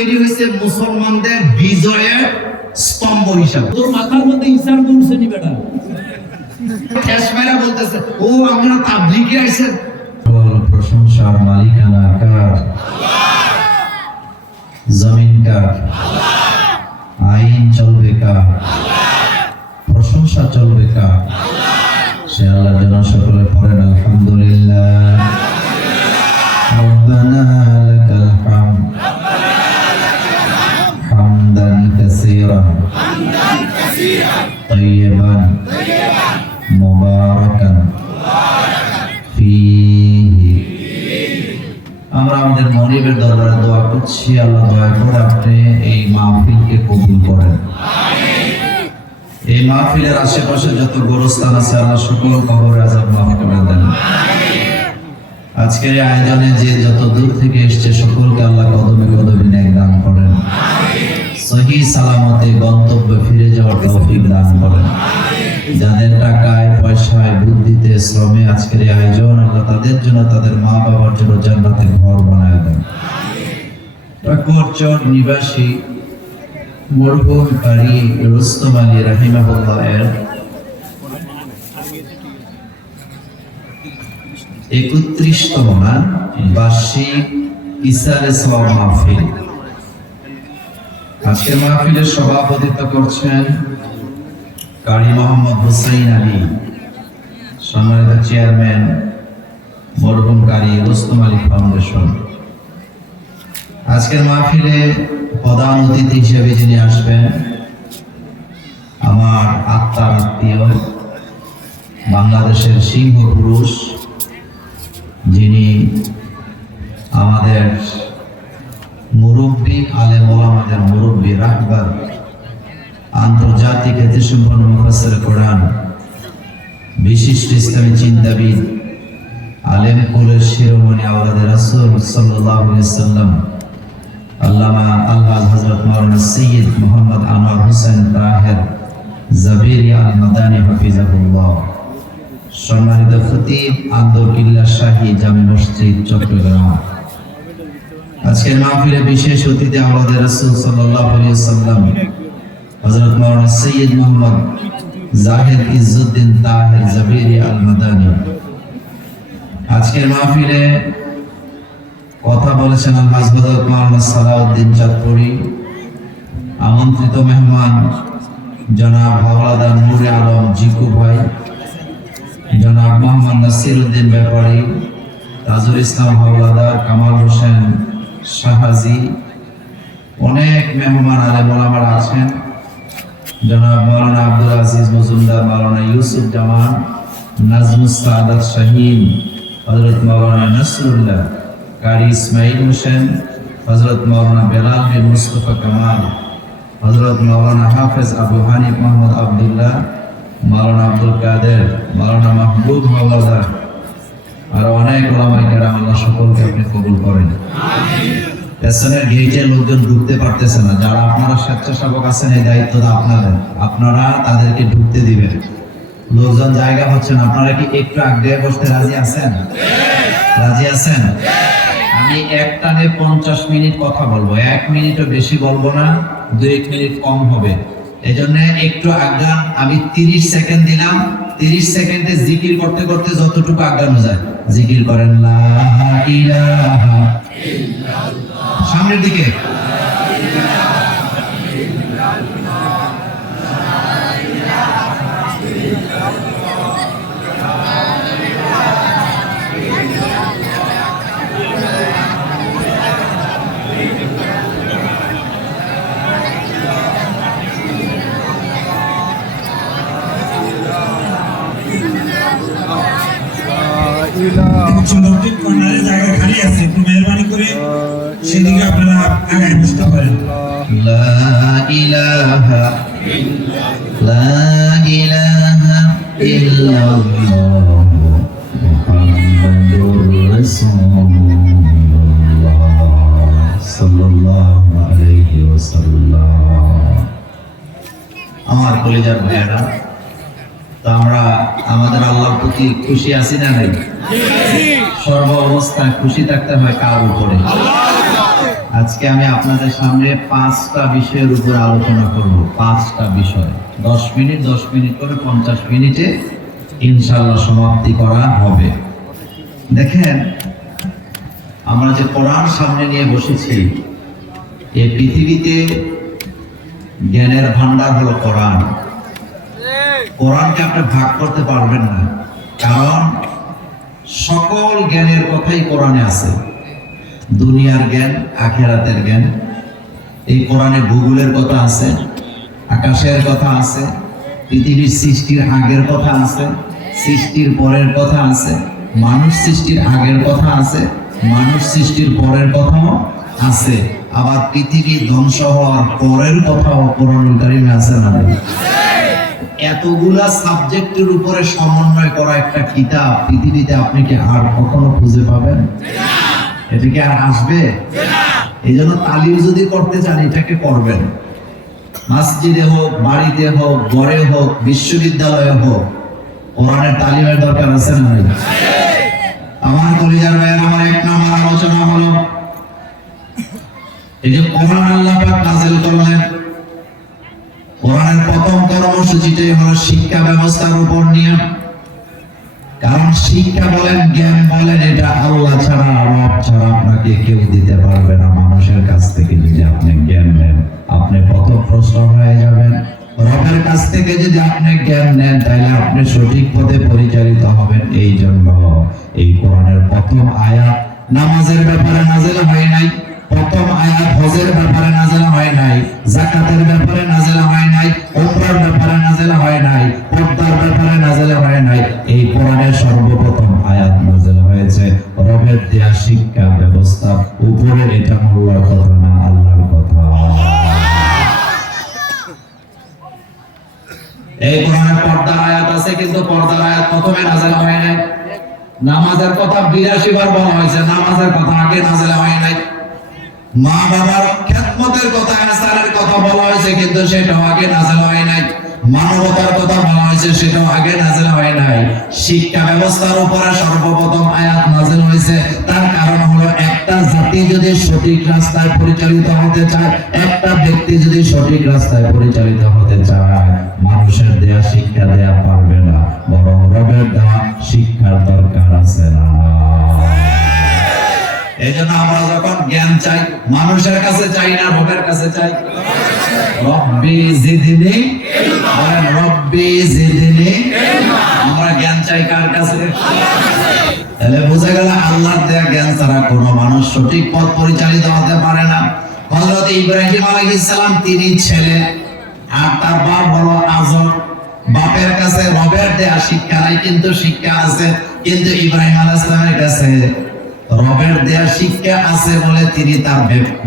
তৈরি হয়েছে মুসলমানদের বিজয়ের স্তম্ভ হিসাবে। তোর মাথার মধ্যে ইসার গুণ শ্রেণী বেটা ঠেসমেরা বলতেছে, ও আমরা তাবলীগে আইছেন। প্রশংসার মালিকানা কার? জমিন কার? আইন চলবে কার? প্রশংসা চলবে কার? সে আল্লাহর জন্য সকলে পড়েন আলহামদুলিল্লাহ। রব্বানা লাকাল হামদ হামদান কাসীরান তাইয়িবান মুবারাকান ফীহি। আমরা আমাদের মনিবের দরবারে দোয়া করছি, আল্লাহ দয়া করে আপনি এই মাহফিলকে কবুল করেন। এই মাহফিলের আশেপাশে যত গোরস্থান আছে আল্লাহ সকল কবরের আযাব মাফ করে দেন। আজকের আয়োজনে যে যত দূর থেকে এসেছে সকলকে আল্লাহ কদমে কদমে নেক দান করেন, সহি সালামতে গন্তব্যে ফিরে যাওয়ার তৌফিক দান করেন। যাদের টাকায় পয়সায় বুদ্ধিতে শ্রমে আজকের এই আয়োজন, আল্লাহ তাদের জন্য তাদের মা বাবার জন্য জান্নাতের ঘর বানায় দেন। টাকুরচর নিবাসী মরহুম কারি রুস্তম আলী রাহিমাহুল্লাহ এর 31তম বার্ষিক ইসালে সওয়াব মাহফিল। আজকের মাহফিলের সভাপতিত্ব করছেন কারি মোহাম্মদ হুসাইন আলী, সম্মানিত চেয়ারম্যান মরহুম কারি রুস্তম আলী ফাউন্ডেশন। আজকের মাহফিলে প্রধান অতিথি হিসেবে যিনি আসবেন, আমার আত্মার আত্মীয়, বাংলাদেশের সিংহ পুরুষ, যিনি আমাদের মুরব্বী, আলেম ওলামাদের মুরব্বী, রাহবার, আন্তর্জাতিক খ্যাতিসম্পন্ন মুফাসসির কোরআন, বিশিষ্ট ইসলামী চিন্তাবিদ, আলেম কুলের শিরোমণি আওলাদে রাসূল সাল্লাল্লাহু আলাইহি ওয়াসাল্লাম আল্লামা আলহাজ হযরত মাওলানা সৈয়দ মুহাম্মদ আনোয়ার হোসেন তাহের জাবিরি আল মাদানী হাফিজাহুল্লাহ, সম্মানিত খতিব আন্দরকিল্লা শাহী জামে মসজিদ চট্টগ্রাম। আজকের মাহফিলে বিশেষ অতিথি আওলাদে রাসূল সাল্লাল্লাহু আলাইহি ওয়াসাল্লাম হযরত মাওলানা সৈয়দ মুহাম্মদ জাহিদ ইজ্জুদ্দিন তাহের জাবিরি আল মাদানী। আজকের মাহফিলে কথা বলেছেন আলহাজ হযরত মাওলানা সালাউদ্দিন চাঁদপুরি। আমন্ত্রিত মেহমান জনাব হাওলাদার নূরে আলম জিকু ভাই, জনাব মোহাম্মদ নাসিরউদ্দিন ব্যাপারী, তাজুল ইসলাম হাওলাদার, কামাল হোসেন শাহাজি, অনেক মেহমান আলেম ওলামারা আছেন, জনাব মাওলানা আব্দুল আজিজ মজুমদার, মাওলানা ইউসুফ জামান, নাজমুস সাআদাত শাহীন, হযরত মাওলানা নাসরুল্লাহ, কারি ইসমাইল হোসেন, হযরত মাওলানা বেলাল বিন মুস্তাফা কামাল, হযরত মাওলানা হাফেজ আবু হানিফ মোহাম্মদ আব্দুল্লাহ, মাওলানা আব্দুল কাদের, মাওলানা মাহবুব হাওলাদার, আর অনেক ওলামায়ে কেরাম। আল্লাহ সকলকে আপনি কবুল করেন। পেছনের গেটে লোকজন ঢুকতে পারতেছে না, যারা আপনারা স্বেচ্ছাসেবক আছেন এই দায়িত্বটা আপনাদের, আপনারা তাদেরকে ঢুকতে দিবেন। লোকজন জায়গা হচ্ছে না, আপনারা কি একটু আগে বসতে রাজি আছেন? রাজি আছেন? আমি একটানে 50 মিনিট কথা বলবো, 1 মিনিটও বেশি বলবো না, 2-1 মিনিট কম হবে। এজন্য একটু আজ্ঞা, আমি 30 সেকেন্ড দিলাম, 30 সেকেন্ডে জিকির করতে করতে যতটুকু আজ্ঞানো যায় জিকির করেন। লা ইলাহা ইল্লাল্লাহ, সামনের দিকে। সুন্দরবন কর্নারে জায়গা খালি আছে, একটু মেহরবানি করে সেদিকে আপনারা আগায় বসতে পারেন। লা ইলাহা ইল্লাল্লাহ, লা ইলাহা ইল্লাল্লাহ, মুহাম্মাদুর রাসূলুল্লাহ সাল্লাল্লাহু আলাইহি ওয়াসাল্লাম। আমার কলিজার ভাইয়েরা, তো আমরা আমাদের আল্লাহর প্রতি খুশি আছি না নাই? সর্ব অবস্থায় খুশি থাকতে হয় কার উপরে? আচ্ছা। আজকে আমি আপনাদের সামনে 5টা বিষয়ের উপর আলোচনা করব। 5টা বিষয়, 10 মিনিট করে 50 মিনিটে ইনশাআল্লাহ সমাপ্তি করা হবে। দেখেন, আমরা যে কোরআন সামনে নিয়ে বসেছি, এই পৃথিবীতে জ্ঞানের ভান্ডার হলো কোরআন। কোরআনকে আপনি ভাগ করতে পারবেন না, কারণ সকল জ্ঞানের কথাই কোরআনে আছে। দুনিয়ার জ্ঞান, আখিরাতের জ্ঞান, এই কোরআনে ভূগোলের কথা আছে, আকাশের কথা আছে, পৃথিবীর সৃষ্টির আগের কথা আছে, সৃষ্টির পরের কথা আছে, মানুষ সৃষ্টির আগের কথা আছে, মানুষ সৃষ্টির পরের কথাও আছে, আবার পৃথিবী ধ্বংস হওয়ার পরের কথাও কোরআনুল কারীমে আছে না? এতগুলা সাবজেক্টের উপরে সমন্বয় করা একটা কিতাব পৃথিবীতে আপনি কি আর কখনো খুঁজে পাবেন? এটা কি আর আসবে? এই জন্য তালিম যদি করতে চান এটাকে করবেন। মসজিদে হোক, বাড়িতে হোক, ঘরে হোক, বিশ্ববিদ্যালয়ে হোক, কোরআনের তালিমের দরকার আছে না? আমার কলিজার ভাইয়ের, আমার 1 নম্বর আলোচনা হলো এই যে কোরআন আল্লাহ পাক নাযিল করলেন। কোরআনের প্রথম কর্মসূচিটাই হলো শিক্ষা ব্যবস্থার উপর নিয়ে। কারণ শিক্ষা বলেন, জ্ঞান বলেন, এটা আল্লাহ ছাড়া, রব ছাড়া আপনাকে কেউ দিতে পারবে না। মানুষের কাছ থেকে যদি আপনি জ্ঞান নেন, আপনি পথভ্রষ্ট হয়ে যাবেন। রবের কাছ থেকে যদি আপনি জ্ঞান নেন, তাহলে আপনি সঠিক পথে পরিচালিত হবেন। এই জন্য এই কোরআনের প্রথম আয়াত নামাজের ব্যাপারে নাযিল হয় নাই, প্রথম আয়াত হজের ব্যাপারে নাযিল হয় নাই, যাকাতের ব্যাপারে নাযিল হয় নাই, উমরার ব্যাপারে নাযিল হয় নাই, পর্দার ব্যাপারে নাযিল হয় নাই। এই কোরআনের সর্বপ্রথম আয়াত নাযিল হয়েছে রবের দেয়া শিক্ষা ব্যবস্থার উপরে। এটা আল্লাহর কথা না, আল্লাহর কথা। এই কোরআনের পর্দার আয়াত আছে, কিন্তু পর্দার আয়াত প্রথমে নাযিল হয় নাই। নামাজের কথা 82 বার বলা হয়েছে, নামাজের কথা আগে নাযিল হয় নাই। মা বাবার খেদমতের কথা, ইহসানের কথা বলা হয়েছে, কিন্তু সেটাও আগে নাযিল হয় নাই। মানবতার কথা বলা হয়েছে, সেটাও আগে নাযিল হয় নাই। শিক্ষা ব্যবস্থার উপরে সর্বপ্রথম আয়াত নাযিল হয়েছে। তার কারণ হলো, একটা জাতি যদি সঠিক রাস্তায় পরিচালিত হতে চায়, একটা ব্যক্তি যদি সঠিক রাস্তায় পরিচালিত হতে চায়, মানুষের দেয়া শিক্ষা দেয়া পারবে না, বরং রবের দেওয়া শিক্ষার দরকার আছে না? এই জন্য আমরা যখন জ্ঞান চাই, মানুষের কাছে চাই না, রবের কাছে চাই। রব্বি জিদনি ইলমা, বলেন রব্বি জিদনি ইলমা। আমরা জ্ঞান চাই কার কাছে? তাহলে বোঝা গেল, আল্লাহর দেয়া জ্ঞান ছাড়া কোনো মানুষ সঠিক পথ পরিচালিত হতে পারে না। হযরত ইব্রাহিম আলাইহিস সালাম, তিনি ছেলে, আর তার বাপ হলো আজর। বাপের কাছে রবের দেয়া শিক্ষা নাই, কিন্তু শিক্ষা আছে। কিন্তু ইব্রাহিম আলাইহিস সালামের কাছে রবের দেয়া শিক্ষা আছে বলে তিনি তার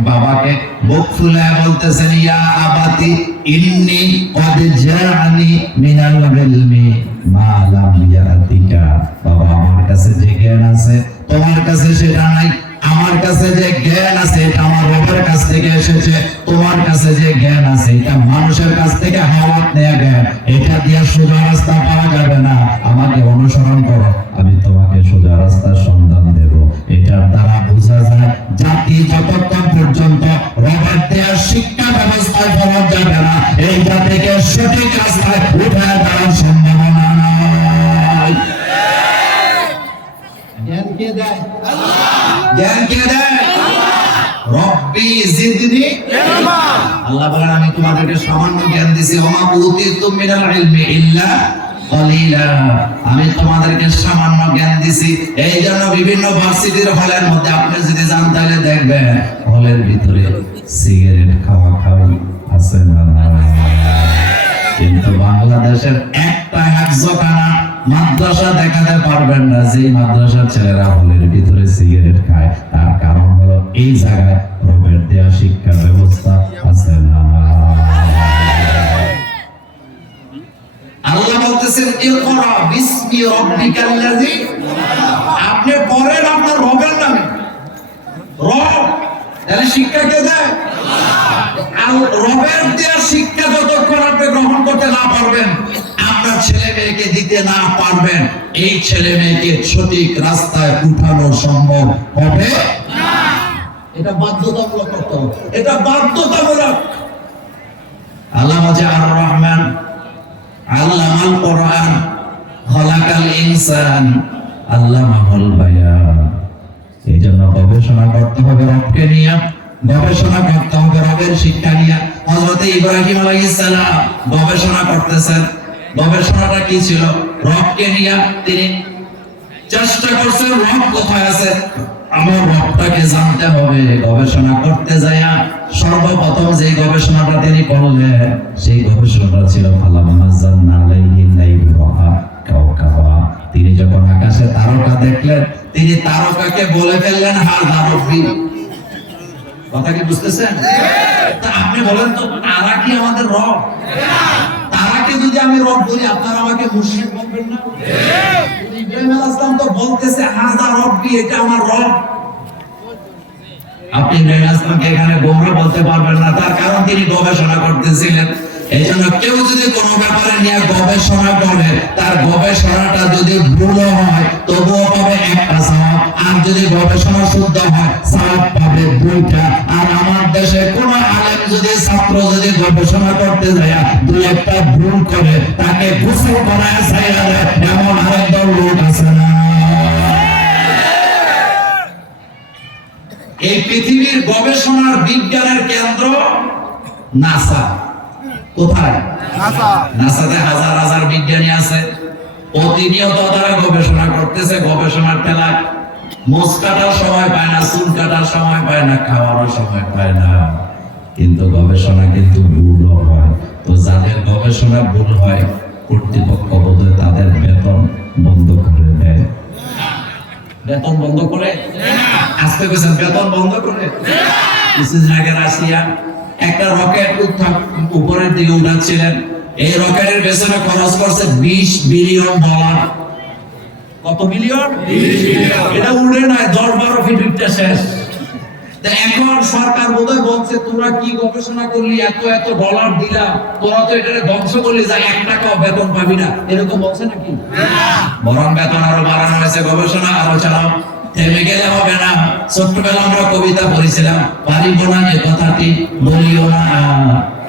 বাবাকে বুক ফুলায় বলতেছেন, ইয়া আবাতি ইন্নী ক্বাদ জাআনি মিনাল ইলমি মা লাম ইয়াতিকা। বাবা, আমার কাছে যে জ্ঞান আছে তোমার কাছে সেটা নাই। আমার কাছে যে জ্ঞান আছে এটা আমার রবের কাছ থেকে এসেছে। তোমার কাছে যে জ্ঞান আছে এটা মানুষের কাছ থেকে হাওয়াত নেয়া জ্ঞান। এটা দিয়ে সোজা রাস্তা পাওয়া যাবে না। আমাকে অনুসরণ করো, আমি তোমাকে সোজা রাস্তার সন্ধান দেব। এটার দ্বারা বোঝা যায়, জাতি যতক্ষণ পর্যন্ত রবের দেয়া শিক্ষা ব্যবস্থায় ফেরত যাবে না, এই জাতিকে সঠিক রাস্তায় উঠে দাঁড়ার সম্ভাবনা নাই। জ্ঞান কে দেয়? জ্ঞান কে দেয়? রব্বি জিদনি ইলমা। আল্লাহ বলেন, আমি তোমাদেরকে সামান্য জ্ঞান দিয়েছি। ওমা উতিতুম মিনাল ইলমি ইল্লা কলিলা। আমি তোমাদেরকে সামান্য জ্ঞান দিয়েছি। এই জন্য বিভিন্ন ভার্সিটির হলের মধ্যে আপনি যদি যান, তাহলে দেখবেন হলের ভিতরে সিগারেট খাওয়া আছে না? কিন্তু বাংলাদেশের একটা একজোখানা মাদ্রাসা দেখাতে পারবেন না যে মাদ্রাসার ছেলেরা হলের ভিতরে সিগারেট খায়। তার কারণ হলো, এই জায়গায় রবের দেয়া শিক্ষা ব্যবস্থা আছে না। আল্লাহ বলতেছেন, ইকরা বিসমি রাব্বিকাল্লাযী। আপনি পড়েন আপনার রবের নামে। রব, তাহলে শিক্ষা কে দেয়? রবের দেয়া শিক্ষা যতক্ষণ আপনি গ্রহণ করতে না পারবেন, আপনার ছেলে মেয়েকে দিতে না পারবেন, এই ছেলে মেয়েকে সঠিক রাস্তায় উঠানো সম্ভব হবে না। এটা বাধ্যতামূলক করতে হবে, এটা বাধ্যতামূলক। আল্লাহ বলছে আর রহমান আল্লামাল কোরআন খলাকাল ইনসান আল্লামাহুল বায়ান। এই জন্য গবেষণা করতে হবে রবকে নিয়ে, গবেষণা করতে হবে রবের শিক্ষা নিয়ে। হযরত ইব্রাহিম আলাইহিস সালাম গবেষণা করতেছেন। গবেষণাটা কি ছিল? রবকে নিয়ে তিনি চেষ্টা করছেন রব কোথায় আছে, আমার রবটাকে জানতে হবে। গবেষণা করতে যায় সর্বপ্রথম যে গবেষণাটা তিনি করলেন সেই গবেষণাটা ছিল তিনি যখন আকাশে তারকা দেখলেন তিনি তারকাকে বলে ফেললেন হাযা রব্বি। কথা কি বুঝতেছেন? তা আপনি বলেন তো তারা কি আমাদের রব? তারাকে যদি আমি রব বলি আপনারা আমাকে মুশরিক বলবেন না? ইব্রাহিম আলাইহিস সালাম তো বলতেছে হাযা রব্বি, এটা আমার রব। আপনি ইব্রাহিম আলাইহিস সালামকে এখানে গোমরা বলতে পারবেন না, তার কারণ তিনি গবেষণা করতেছিলেন। এই জন্য কেউ যদি কোনো ব্যাপারে নিয়ে গবেষণা করে তার গবেষণাটা যদি ভুল হয় তবুও পাবে একটা সওয়াব, আর যদি গবেষণা শুদ্ধ হয় সওয়াব পাবে দুইটা। আর আমার দেশে কোন আলেম যদি ছাত্র যদি গবেষণা করতে যায় দুই একটা ভুল করে তাকে গোসল করায় ছাইরা দেয়, এমন আরেকদল লোক আছে না? এই পৃথিবীর গবেষণার বিজ্ঞানের কেন্দ্র নাসা। কোথায়? নাসাতে হাজার হাজার বিজ্ঞানী আছে, প্রতিনিয়ত তারা গবেষণা করতেছে। গবেষণার ঠেলায় মোষ কাটার সময় পায় না, চুল কাটার সময় পায় না, খাওয়ারও সময় পায় না। কিন্তু গবেষণা কিন্তু ভুলও হয়। তো যাদের গবেষণা ভুল হয় কর্তৃপক্ষ বোধহয় তাদের বেতন বন্ধ করে দেয়। বেতন বন্ধ করে আজকে বলছেন বেতন বন্ধ করে। কিছুদিন আগে রাশিয়া একটা রকেট উপরের দিকে উঠাচ্ছিলেন, এই রকেটের পেছনে খরচ করছে $20 বিলিয়ন। কত বিলিয়ন? 20 বিলিয়ন। এটা উড়ে নাই, 10-12 ফিট উঠতে শেষ। তা এখন সরকার বোধহয় বলছে তোমরা কি গবেষণা করলি, এত এত ডলার দিলা, তোরা তো এটা ধ্বংস করলি, যা 1 টাকাও বেতন পাবি না, এরকম বলছে নাকি? বরং বেতন আরো বাড়ানো হয়েছে, গবেষণা আরো চালাও। থেমে গেলে হবে না। ছোট্টবেলা আমরা কবিতা পড়েছিলাম, পারিব না এ কথাটি বলিও না,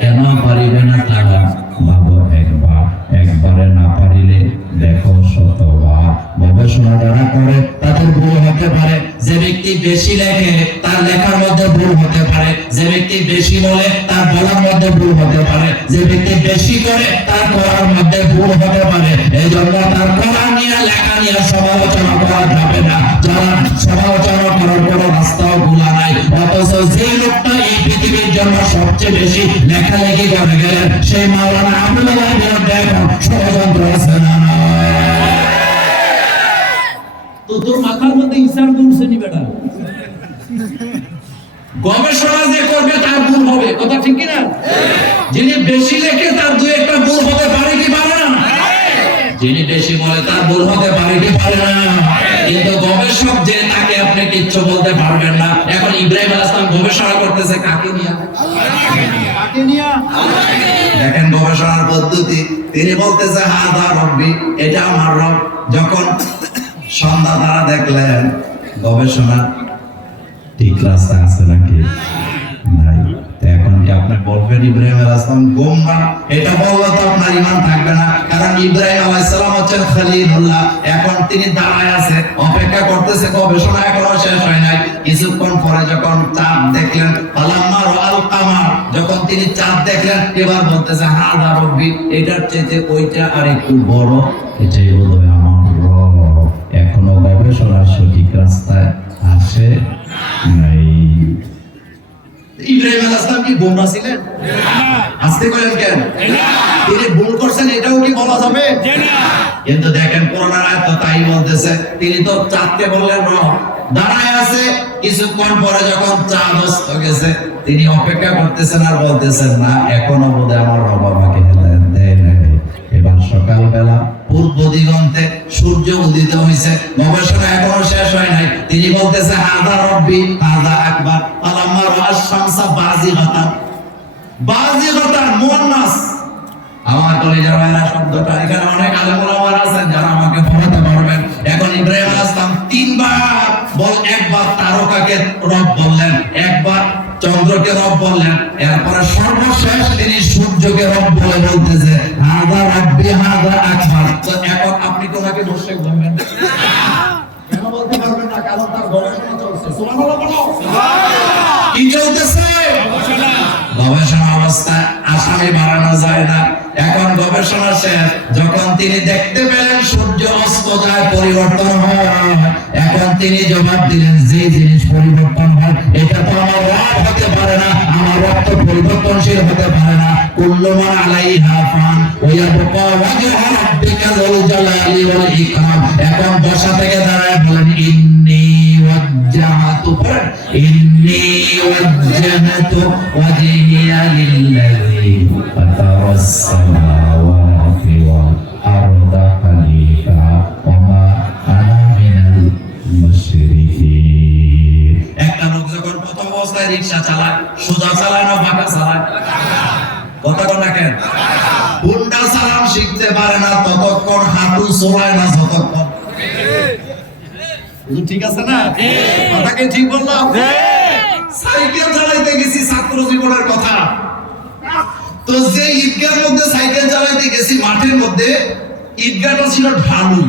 কেন পারিবে না তারা ভাবো একবার, একবারে না পারিলে দেখো শতবার। গবেষণা যারা করে তাদের ভুল হতে পারে। যে ব্যক্তি বেশি লেখে তার লেখার মধ্যে ভুল হতে পারে, যে ব্যক্তি বেশি বলে তার বলার মধ্যে ভুল হতে পারে, যে ব্যক্তি বেশি করে তার করার মধ্যে ভুল হতে পারে। এই জন্য তার করা নিয়ে লেখা নিয়ে সমালোচনা করা যাবে না। যারা সমালোচনা করার কোনো রাস্তাও ভুলা নাই, অথচ যে লোকটা এই পৃথিবীর জন্য সবচেয়ে বেশি লেখালেখি করে গেলেন সেই মাওলানা আবদুল্লাহর বিরুদ্ধে এখন ষড়যন্ত্র আছে না? তো তোর মাথার মধ্যে ইসার গুনছে নি বেটা। গবেষণা যে করবে তার ভুল হবে, কথা ঠিক কি না? যিনি বেশি লেখে তার দুই একটা ভুল হতে পারে কি পারে না? যিনি বেশি বলে তার ভুল হতে পারে কি পারে না? কিন্তু গবেষক যে তাকে আপনি কিচ্ছু বলতে পারবেন না। এখন ইব্রাহিম আলাইহিস সালাম গবেষণা করতেছে কাকে নিয়ে? কাকে নিয়া? দেখেন গবেষণার পদ্ধতি। তিনি বলতেছে হাযা রব্বি, এটা আমার রব। যখন সন্ধ্যা তারা দেখলেন গবেষণা ঠিক রাস্তা আছে নাকি? নাই। এখন কি আপনি বলবেন ইব্রাহিম আলাইহিস সালাম গোমরা? এটা বললে তো আপনার ঈমান থাকবে না, কারণ ইব্রাহিম আলাইহিস সালাম হচ্ছেন খলিলুল্লাহ। এখন তিনি দাঁড়ায় আছে, অপেক্ষা করতেছে, গবেষণা এখনো শেষ হয় নাই। কিছুক্ষণ পরে যখন চাঁদ দেখলেন, ফালাম্মা রাআল কামার, যখন তিনি চাঁদ দেখলেন এবার বলতেছে হাযা রব্বি, এটার চেয়ে ওইটা আর একটু বড়, এটাই বোধহয় আমার রব। এখনো গবেষণার সঠিক রাস্তায় আসে নাই। ইব্রাহিম আলাইহিস সালাম কি গোমরা ছিলেন? আজকে বলেন কেন? তিনি ভুল করছেন এটাও কি বলা যাবে? কিন্তু দেখেন কোরআনের আয়াত তো তাই বলতেছে। তিনি তো চাঁদকে বললেন রব, দাঁড়ায় আছে। কিছুক্ষণ পরে যখন চাঁদ অস্ত গেছে তিনি অপেক্ষা করতেছেন আর বলতেছেন না এখনো বোধহয় আমার রব আমাকে হেদায়েত দেয় নাই। এবার সকালবেলা পূর্ব দিগন্তে সূর্য উদিত হয়েছে, গবেষণা এখনো শেষ হয় নাই। তিনি বলতেছে হাযা রব্বি হাযা আকবার। ফালাম্মা রাআশ শামসা বাযিগাতান, বাযিগাতান মুয়ান্নাস। আমার কলেজের ভাইরা শব্দটা এখানে অনেক আলেম ওলামা আছেন যারা আমাকে পড়াতে পারবেন। এখন ইব্রাহিম আলাইহিস সালাম একবার তারকাকে রব বললেন, একবার চন্দ্রকে রব বললেন, এরপরে সর্বশেষ তিনি সূর্যকে রব বলে বলতেছে হাযা রাব্বি হাযা আকবার। তো এখন আপনি তো ওনাকে মুশরিক বলবেন না, কেন বলতে পারবেন না? কারণ তার গবেষণা চলছে। সুবহানাল্লাহ বলো। কি চলতেছে? গবেষণা অবস্থায় আসামি বাড়ানো যায় না। এখন গবেষণা শেষ, যখন তিনি দেখতে পেলেন সূর্য অস্ত যায়, পরিবর্তন হয়, এখন তিনি জবাব দিলেন যে জিনিস পরিবর্তন হয় এটা তো আমার রব হতে পারে না, আমার রব তো পরিবর্তনশীল হতে পারে না। কুল্লু মান আলাইহা ফান ওয়া ইয়াবকা ওয়াজহু রাব্বিকা যুল জালালি ওয়াল ইকরাম। এখন বসা থেকে দাঁড়ায় বলেন ইন্নী ওয়াজ্জাহতু ওয়াজহিয়া লিল্লাযী ফাতারাস সামাওয়াতি ওয়াল আরদা হানিফা ওয়া মা আনা মিনাল মুশরিকিন। একটা লোক যখন প্রথম অবস্থায় রিকশা চালায়, সোজা চালায় না বাঁকা চালায়? কথা বলেন কেন? উল্টা চালান শিখতে পারে না ততক্ষণ, হাঁটু চড়ায় না যতক্ষণ। ঠিক আছে না? কথা কি ঠিক বললাম? সাইকেল চালাইতে গেছি, ছাত্র জীবনের কথা। তো যে ঈদগার মধ্যে সাইকেল চালাইতে গেছি, মাঠের মধ্যে ঈদগাহটা ছিল ঢালু,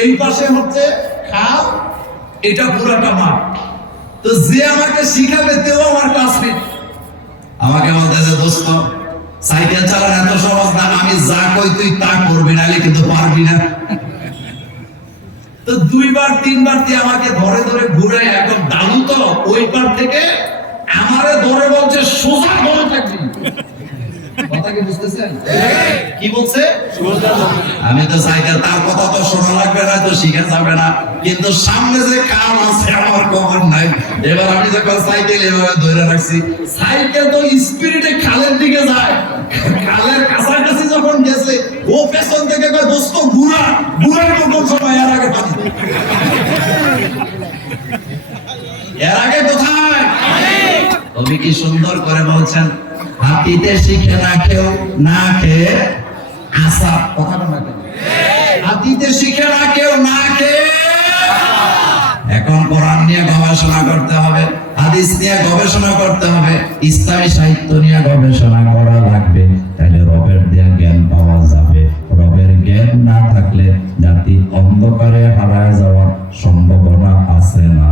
এই পাশে হচ্ছে খাল, এটা পুরাটা মাঠ। তো যে আমাকে শিখাবে তেও আমার ক্লাসমেট, আমাকে বলতেছে দোস্ত সাইকেল চালানো এত সহজ না, আমি যা কই তুই তা করবি, নাহলে কিন্তু পারবি না। তো দুইবার তিনবার দিয়ে আমাকে ধরে ধরে ঘুরে, এখন ডালু তো ওই পার থেকে আমারে ধরে বলছে সোজা ধরে থাকবি। কথা কি বুঝতেছেন? কি বলছে? আমি তো সাইকেল, তার কথা তো শোনা লাগবে না, তো শিখে যাবে না, কিন্তু সামনে যে কাল আছে আমার খবর নাই। এবার আমি যখন সাইকেল এভাবে ধরে রাখছি, সাইকেল তো স্পিডে খালের দিকে যায়, খালের কাছাকাছি যখন গেছে ও পেছন থেকে কয় দোস্ত ঘুরা, ঘুরার মতন সময় এর আগে পাচ্ছি। এর আগে কোথায়? কবি কি সুন্দর করে বলছেন, হাতিতে শিখে না কেউ, না খেয়ে আসা। কথা না কেন? হাতিতে শিখে না কেউ, না খেয়ে। এখন কোরআন নিয়ে গবেষণা করতে হবে, হাদিস নিয়ে গবেষণা করতে হবে, ইসলামী সাহিত্য নিয়ে গবেষণা করা লাগবে, তাহলে রবের দেয়া জ্ঞান পাওয়া যাবে। রবের জ্ঞান না থাকলে জাতি অন্ধকারে হারায় যাওয়ার সম্ভাবনা আছে না?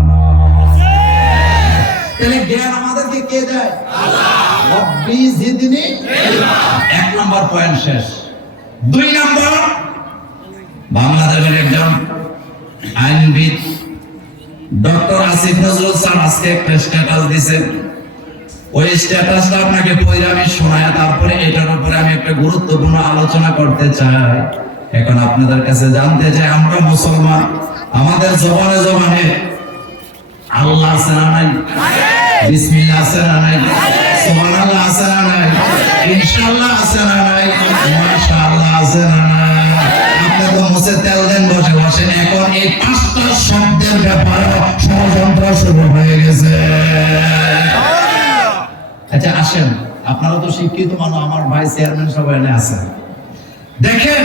তাহলে জ্ঞান আমাদেরকে কে দেয়? আল্লাহ। রব্বি জিদনি ইলমা। এক নাম্বার পয়েন্ট শেষ। দুই নাম্বার, বাংলাদেশের একজন আইনবিদ ডক্টর আসিফ নজরুল স্যার আজকে একটা স্ট্যাটাস দিয়েছেন। ওই স্ট্যাটাসটা আপনাকে পড়ে আমি শোনায়, তারপরে এটার উপরে আমি একটা গুরুত্বপূর্ণ আলোচনা করতে চাই। এখন আপনাদের কাছে জানতে চাই, আমরা মুসলমান, আমাদের জবানে জবানে আল্লাহ আছে না নাই? বিসমিল্লাহ আছে না নাই? সুবহানাল্লাহ আছে না নাই? ইনশাআল্লাহ আছে না নাই? মাশাআল্লাহ আছে না নাই? আপনি তো মুছে তেল দেন বসে বসেন। এখন এই পাঁচটা শব্দের ব্যাপারে ষড়যন্ত্র শুরু হয়ে গেছে। আচ্ছা আসেন, আপনারা তো শিক্ষিত মানুষ, আমার ভাই চেয়ারম্যান সবাই এনে আছেন। দেখেন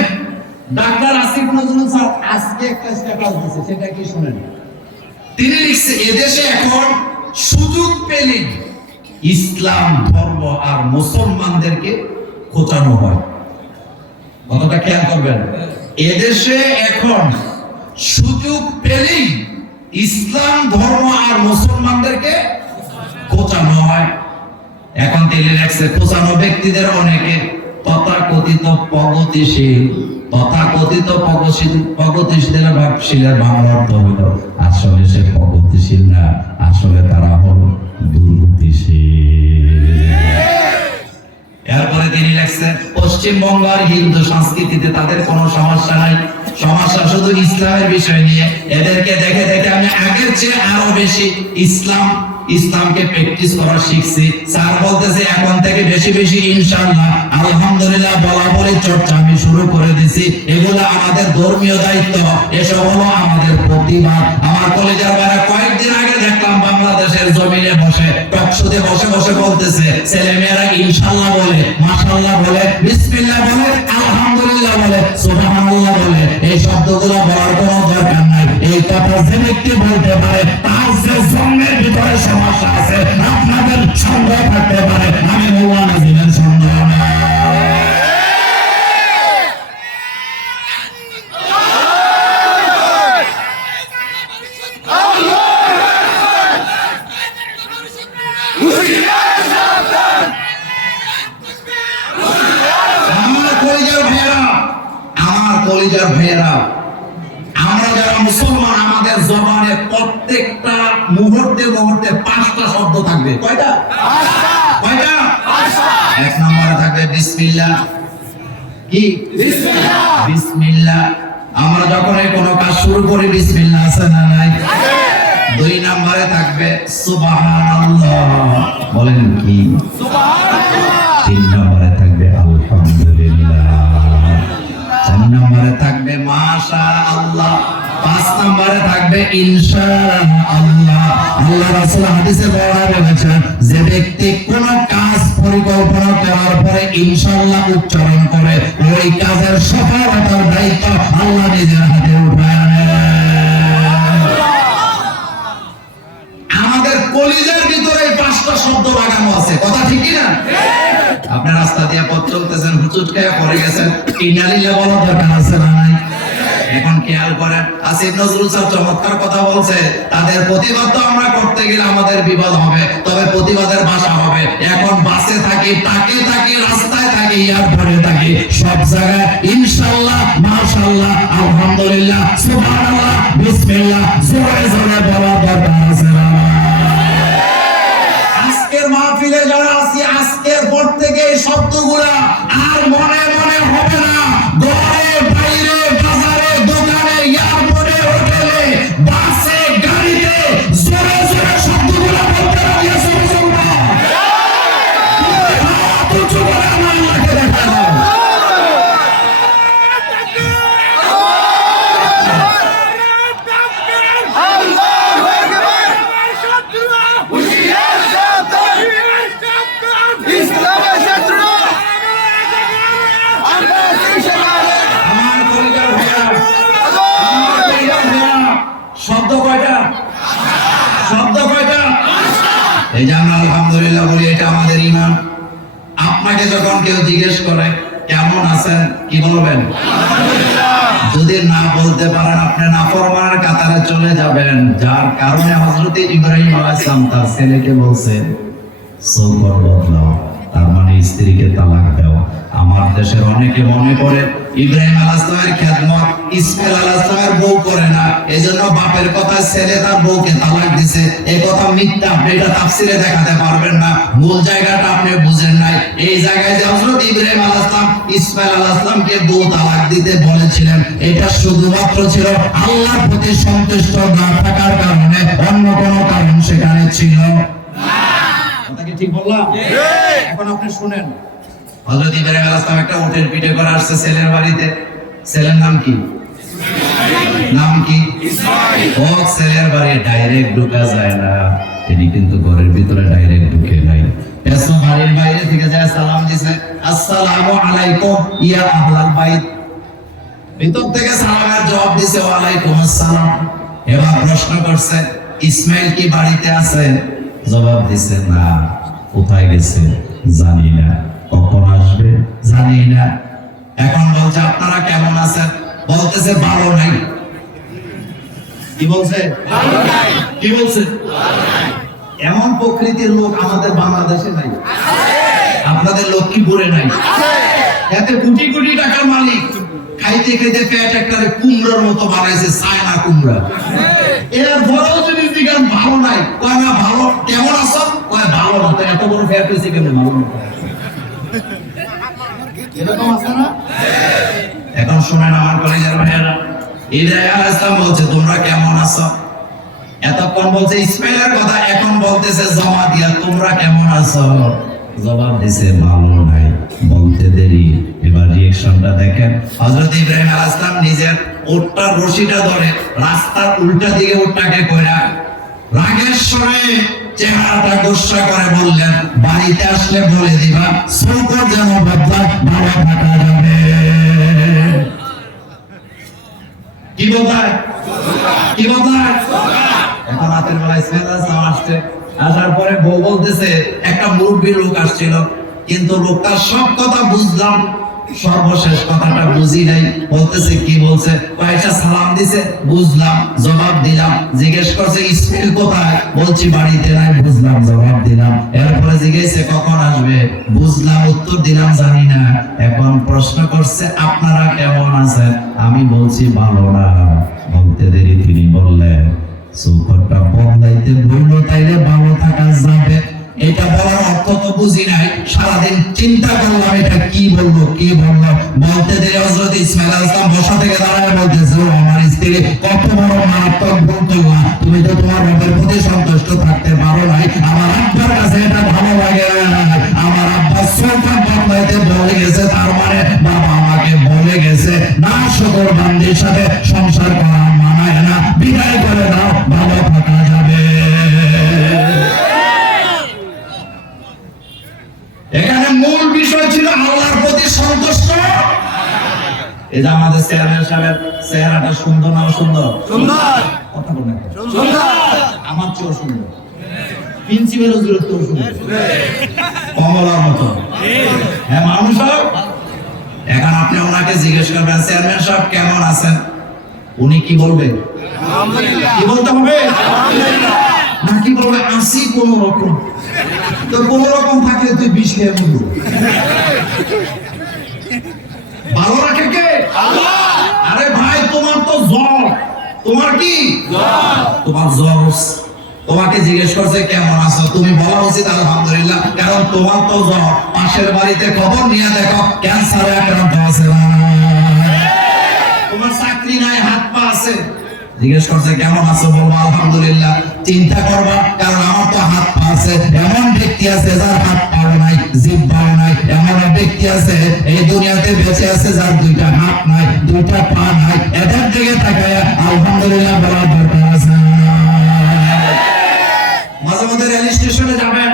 ডাক্তার আসিফ নজরুল স্যার আজকে একটা স্ট্যাটাস দিয়েছে, সেটা কি শুনেন? তিনি লিখছে, এদেশে এখন সুযোগ পেলে ইসলাম ধর্ম আর মুসলমানদেরকে খোঁচানো হয়। কথাটা খেয়াল করবেন, এদেশে এখন সুযোগ পেলেই ইসলাম ধর্ম আর মুসলমানদেরকে খোঁচানো হয়। এখন তিনি লিখছে, খোঁচানো ব্যক্তিদের অনেকে তথাকথিত প্রগতিশীলের ভাবশীলের বাংলা অর্থ হলো আসলে সে প্রগতিশীল না, আসলে তারা হলো দুর্গতিশীল। এরপরে তিনি লিখছেন, পশ্চিমবঙ্গ আর হিন্দু সংস্কৃতিতে তাদের কোনো সমস্যা নাই, সমস্যা শুধু ইসলামের বিষয় নিয়ে। এদেরকে দেখে দেখে আমি আগের চেয়ে আরো বেশি ইসলামকে প্র্যাকটিস করা শিখছি। স্যার বলতেছে এখন থেকে বেশি বেশি ইনশাআল্লাহ আলহামদুলিল্লাহ বলা বলে চর্চা আমি শুরু করে দিছি। এগুলো আমাদের ধর্মীয় দায়িত্ব, এসব হলো আমাদের প্রতিবাদ। আমার কলেজের বাইরে কয়েকদিন আগে দেখলাম বাংলাদেশের জমিনে বসে টকশোতে বসে বসে বলতেছে ছেলেমেয়েরা ইনশাআল্লাহ বলে, মাশাআল্লাহ বলে, বিসমিল্লাহ বলে, আলহামদুলিল্লাহ বলে, সুবহানাল্লাহ বলে। এই শব্দগুলো বলার কোনো দরকার নাই। এই কথা যে ব্যক্তি বলতে পারে তার যে জন্মের ভিতরে সমস্যা আছে, আপনাদের সন্দেহ থাকতে পারে, আমি মৌলানা দিলেন সন্দেহ নাই। আমার কলিজার ভাইয়েরা, আমরা যারা মুসলমান, আমাদের জবানে প্রত্যেকটা মুহূর্তে মুহূর্তে 5টা শব্দ থাকবে। কয়টা? কয়টা? 1 নম্বরে থাকবে বিসমিল্লাহ। কি? বিসমিল্লাহ। আমরা যখন কোনো কাজ শুরু করি বিসমিল্লাহ আছে না নাই? 2 নম্বরে থাকবে সুবহানাল্লাহ। বলেন কি? সুবহানাল্লাহ। 3 নম্বরে থাকবে আলহামদুলিল্লাহ। 4 নম্বরে থাকবে মাশাআল্লাহ। 5 নম্বরে থাকবে ইনশাআল্লাহ। আল্লাহ রাসূল হাদিসে বলেছেন যে ব্যক্তি কোন কাজ পরিকল্পনা করার পরে ইনশাআল্লাহ উচ্চারণ করে, ওই কাজের সফলতার দায়িত্ব আল্লাহ নিজের হাতে উঠায় নেন। আমাদের কলিজার ভিতরে 5টা শব্দ লাগানো আছে, কথা ঠিক কি না? আপনি রাস্তা দিয়ে পথ চলতেছেন, হুচুট খেয়ে পড়ে গেছেন, ইন্নালিল্লাহ বলার দরকার আছে না নাই? এখন খেয়াল করেন, আসিফ নজরুল স্যার চমৎকার কথা বলছে, তাদের প্রতিবাদ তো আমরা করতে গেলে আমাদের বিবাদ হবে, তবে প্রতিবাদের ভাষা হবে। এখন বাসে থাকি, টাকে থাকি, রাস্তায় থাকি, এয়ারপোর্টে থাকি, সব জায়গায় ইনশাআল্লাহ, মাশাআল্লাহ, আলহামদুলিল্লাহ, সুবহানাল্লাহ, বিসমিল্লাহ জোরে জোরে বলার দরকার আছে না? আজকের মাহফিলে যারা আছি, আজকের পর থেকে এই শব্দগুলা আর মনে মনে হবে না। ঘরে, বাইরে, বাজারে, দোকানে, এয়ারপোর্টে, হোটেলে, বাসে, গাড়িতে জোরে জোরে শব্দগুলা বলতে রাজি আছে মুসলমান? হাত উঁচু করে আমার আল্লাহকে দেখা দাও। শব্দ কয়টা? শব্দ কয়টা? এই যে আমরা আলহামদুলিল্লাহ বলি, এটা আমাদের ঈমান। আপনাকে যখন কেউ জিজ্ঞেস করে কেমন আছেন, কি বলবেন? যদি না বলতে পারেন, আপনি নাফরমানের কাতারে চলে যাবেন। যার কারণে হযরত ইব্রাহিম আলাইহিস সালাম তার ছেলেকে বলছেন সওকর বদলাও, তার মানে স্ত্রীকে তালাক দাও। আমার দেশের অনেকে মনে করে ইব্রাহিম আলাইহিস সালামের খেদমত ইসমাইল আলাইহিস সালামের বউ করে না, এজন্য বাপের কথা ছেলে তার বউকে তালাক দিয়েছে। এই কথা মিথ্যা, আপনি এটা তাফসিরে দেখাতে পারবেন না। মূল জায়গাটা আপনি বুঝেন নাই। এই জায়গায় যে হযরত ইব্রাহিম আলাইহিস সালাম ইসমাইল আলাইহিস সালামকে বউ তালাক দিতে বলেছিলেন, এটা শুধুমাত্র ছিল আল্লাহর প্রতি সন্তুষ্ট না থাকার কারণে, অন্য কোনো কারণ সেখানে ছিল না। কথা কি ঠিক বললাম? এখন আপনি শুনেন, হযরত ইব্রাহিম আলাইহিস সালাম একটা উটের পিঠে করে আসছে ছেলের বাড়িতে। ছেলের নাম কি? নাম কি? ইসমাইল। ও ছেলের বাড়ি ডাইরেক্ট ঢোকা যায় না, তিনি কিন্তু ঘরের ভিতরে ডাইরেক্ট ঢুকে নাই। এসো বাড়ির বাইরে থেকে যায় সালাম দিছে, আসসালামু আলাইকুম ইয়া আহলাল বাইত। ভিতর থেকে সালামের জবাব দিছে ওয়া আলাইকুম আসসালাম। এবার প্রশ্ন করছে ইসমাইল কি বাড়িতে আছে? জবাব দিছে না। কোথায় গেছে? জানি না। কখন আসবে? জানি না। এখন বলছে আপনারা কেমন আছেন? বলতেছে ভালো নাই। কি বলছে? ভালো নাই। কি বলছে? ভালো নাই। এমন প্রকৃতির লোক আমাদের বাংলাদেশে নাই। আপনাদের লক্ষ্মীপুরে নাই। এতে কোটি কোটি টাকার মালিক, খাইতে খেতে পেট একটা কুমড়োর মতো বানাইছে, চায়না কুমড়া। এর বড় যদি জিজ্ঞাসা ভালো নাই, কয় না ভালো। কেমন আছো? কয় ভালো না। তো এত বড় ফ্যাট হয়েছে কেন? ভালো না। এরকম আছে না? এখন শুনেন আমার কলেজের ভাইয়েরা, ইব্রাহিম আলাইহিস সালাম বলছে তোমরা কেমন আছো? এতক্ষণ বলছে ইসমাইলের কথা, এখন বলতেছে জমা দিয়া তোমরা কেমন আছো? জবাব দিছে ভালো নাই। বলতে দেরি, এবার রিঅ্যাকশনটা দেখেন। হযরত ইব্রাহিম আলাইহিস সালাম নিজের উটটার রশিটা ধরে রাস্তার উল্টা দিকে উটটাকে কইরা রাগের স্বরে চেহারাটা গোসা করে বললেন, বাড়িতে আসলে বলে দিবা সৌকর যেন বদলা ভালো থাকা যাবে। কি বদলায়? কি বদলায়? এখন রাতের বেলা ইসমাইল আলাইহিস সালাম আসছে, আসার পরে বউ বলতেছে একটা মুরব্বী লোক আসছিল, কিন্তু লোকটা সব কথা বুঝলাম, সর্বশেষ কথাটা বুঝি নাই। বলতেছে কি বলছে? কয়েকটা সালাম দিছে, বুঝলাম, জবাব দিলাম। জিজ্ঞেস করছে ইসমাইল কোথায়? বলছি বাড়িতে নাই, বুঝলাম, জবাব দিলাম। এরপরে জিজ্ঞেসে কখন আসবে? বুঝলাম, উত্তর দিলাম, জানি না। এখন প্রশ্ন করছে আপনারা কেমন আছেন? আমি বলছি ভালো না। বলতে দেরি তিনি বললেন সুখটা বদলাইতে বললো তাইলে ভালো থাকা যাবে। এটা বলার অর্থ তো বুঝি নাই, সারাদিন চিন্তা করলাম এটা কি বলবো কি বললো। বলতে দেরি হযরত ইসমাইল আলাইহিস সালাম বসা থেকে দাঁড়ায় বলতেছে, ও আমার স্ত্রী, কত বড় মারাত্মক ভুল করলা, তুমি তো তোমার রবের প্রতি সন্তুষ্ট থাকতে পারো নাই। আমার আব্বার কাছে এটা ভালো লাগে না, আমার আব্বা সুখটা বদলাইতে বলে গেছে, তার মানে বাবা আমাকে বলে গেছে না শুকর বান্দির সাথে সংসার করা মানায় না, বিদায় করে দাও, ভালো থাকা যাবে। এখানে মূল বিষয় ছিল আল্লাহর প্রতি সন্তুষ্ট। এই যে আমাদের চেয়ারম্যান সাহেবের চেহারাটা সুন্দর না সুন্দর? সুন্দর। কথা বলেন সুন্দর। আমার চেয়েও সুন্দর, প্রিন্সিপাল হুজুরের চেয়েও সুন্দর, কমলার মতো। হ্যাঁ মানুষ। এখন আপনি ওনাকে জিজ্ঞেস করবেন চেয়ারম্যান সাহেব কেমন আছেন? উনি কি বলবে? কি বলতে হবে? নাকি বলবে আসি কোন রকম? তো কোন রকম থাকলে তুই বিষ খেয়ে মরবি। ভালো রাখে কে? আল্লাহ। আরে ভাই তোমার তো জ্বর, তোমার কি তোমার জ্বর, তোমাকে জিজ্ঞেস করছে কেমন আছো, তুমি বলা উচিত আলহামদুলিল্লাহ, কারণ তোমার তো জ্বর। পাশের বাড়িতে খবর নিয়ে দেখো ক্যান্সারে আক্রান্ত আছে, তোমার চাকরি নাই, হাত পা আছে, জিজ্ঞেস করছে কেমন আছো, বলবো আলহামদুলিল্লাহ। চিন্তা করবা, কারণ আমার তো হাত পা আছে। এমন ব্যক্তি আছে যার হাত পাও নাই, জিহ্বাও নাই। এমন ব্যক্তি আছে এই দুনিয়াতে বেঁচে আছে যার দুইটা হাত নাই, দুইটা পা নাই। এদের দিকে তাকায়া আলহামদুলিল্লাহ বলার দরকার আছে। মাঝে মধ্যে রেল স্টেশনে যাবেন,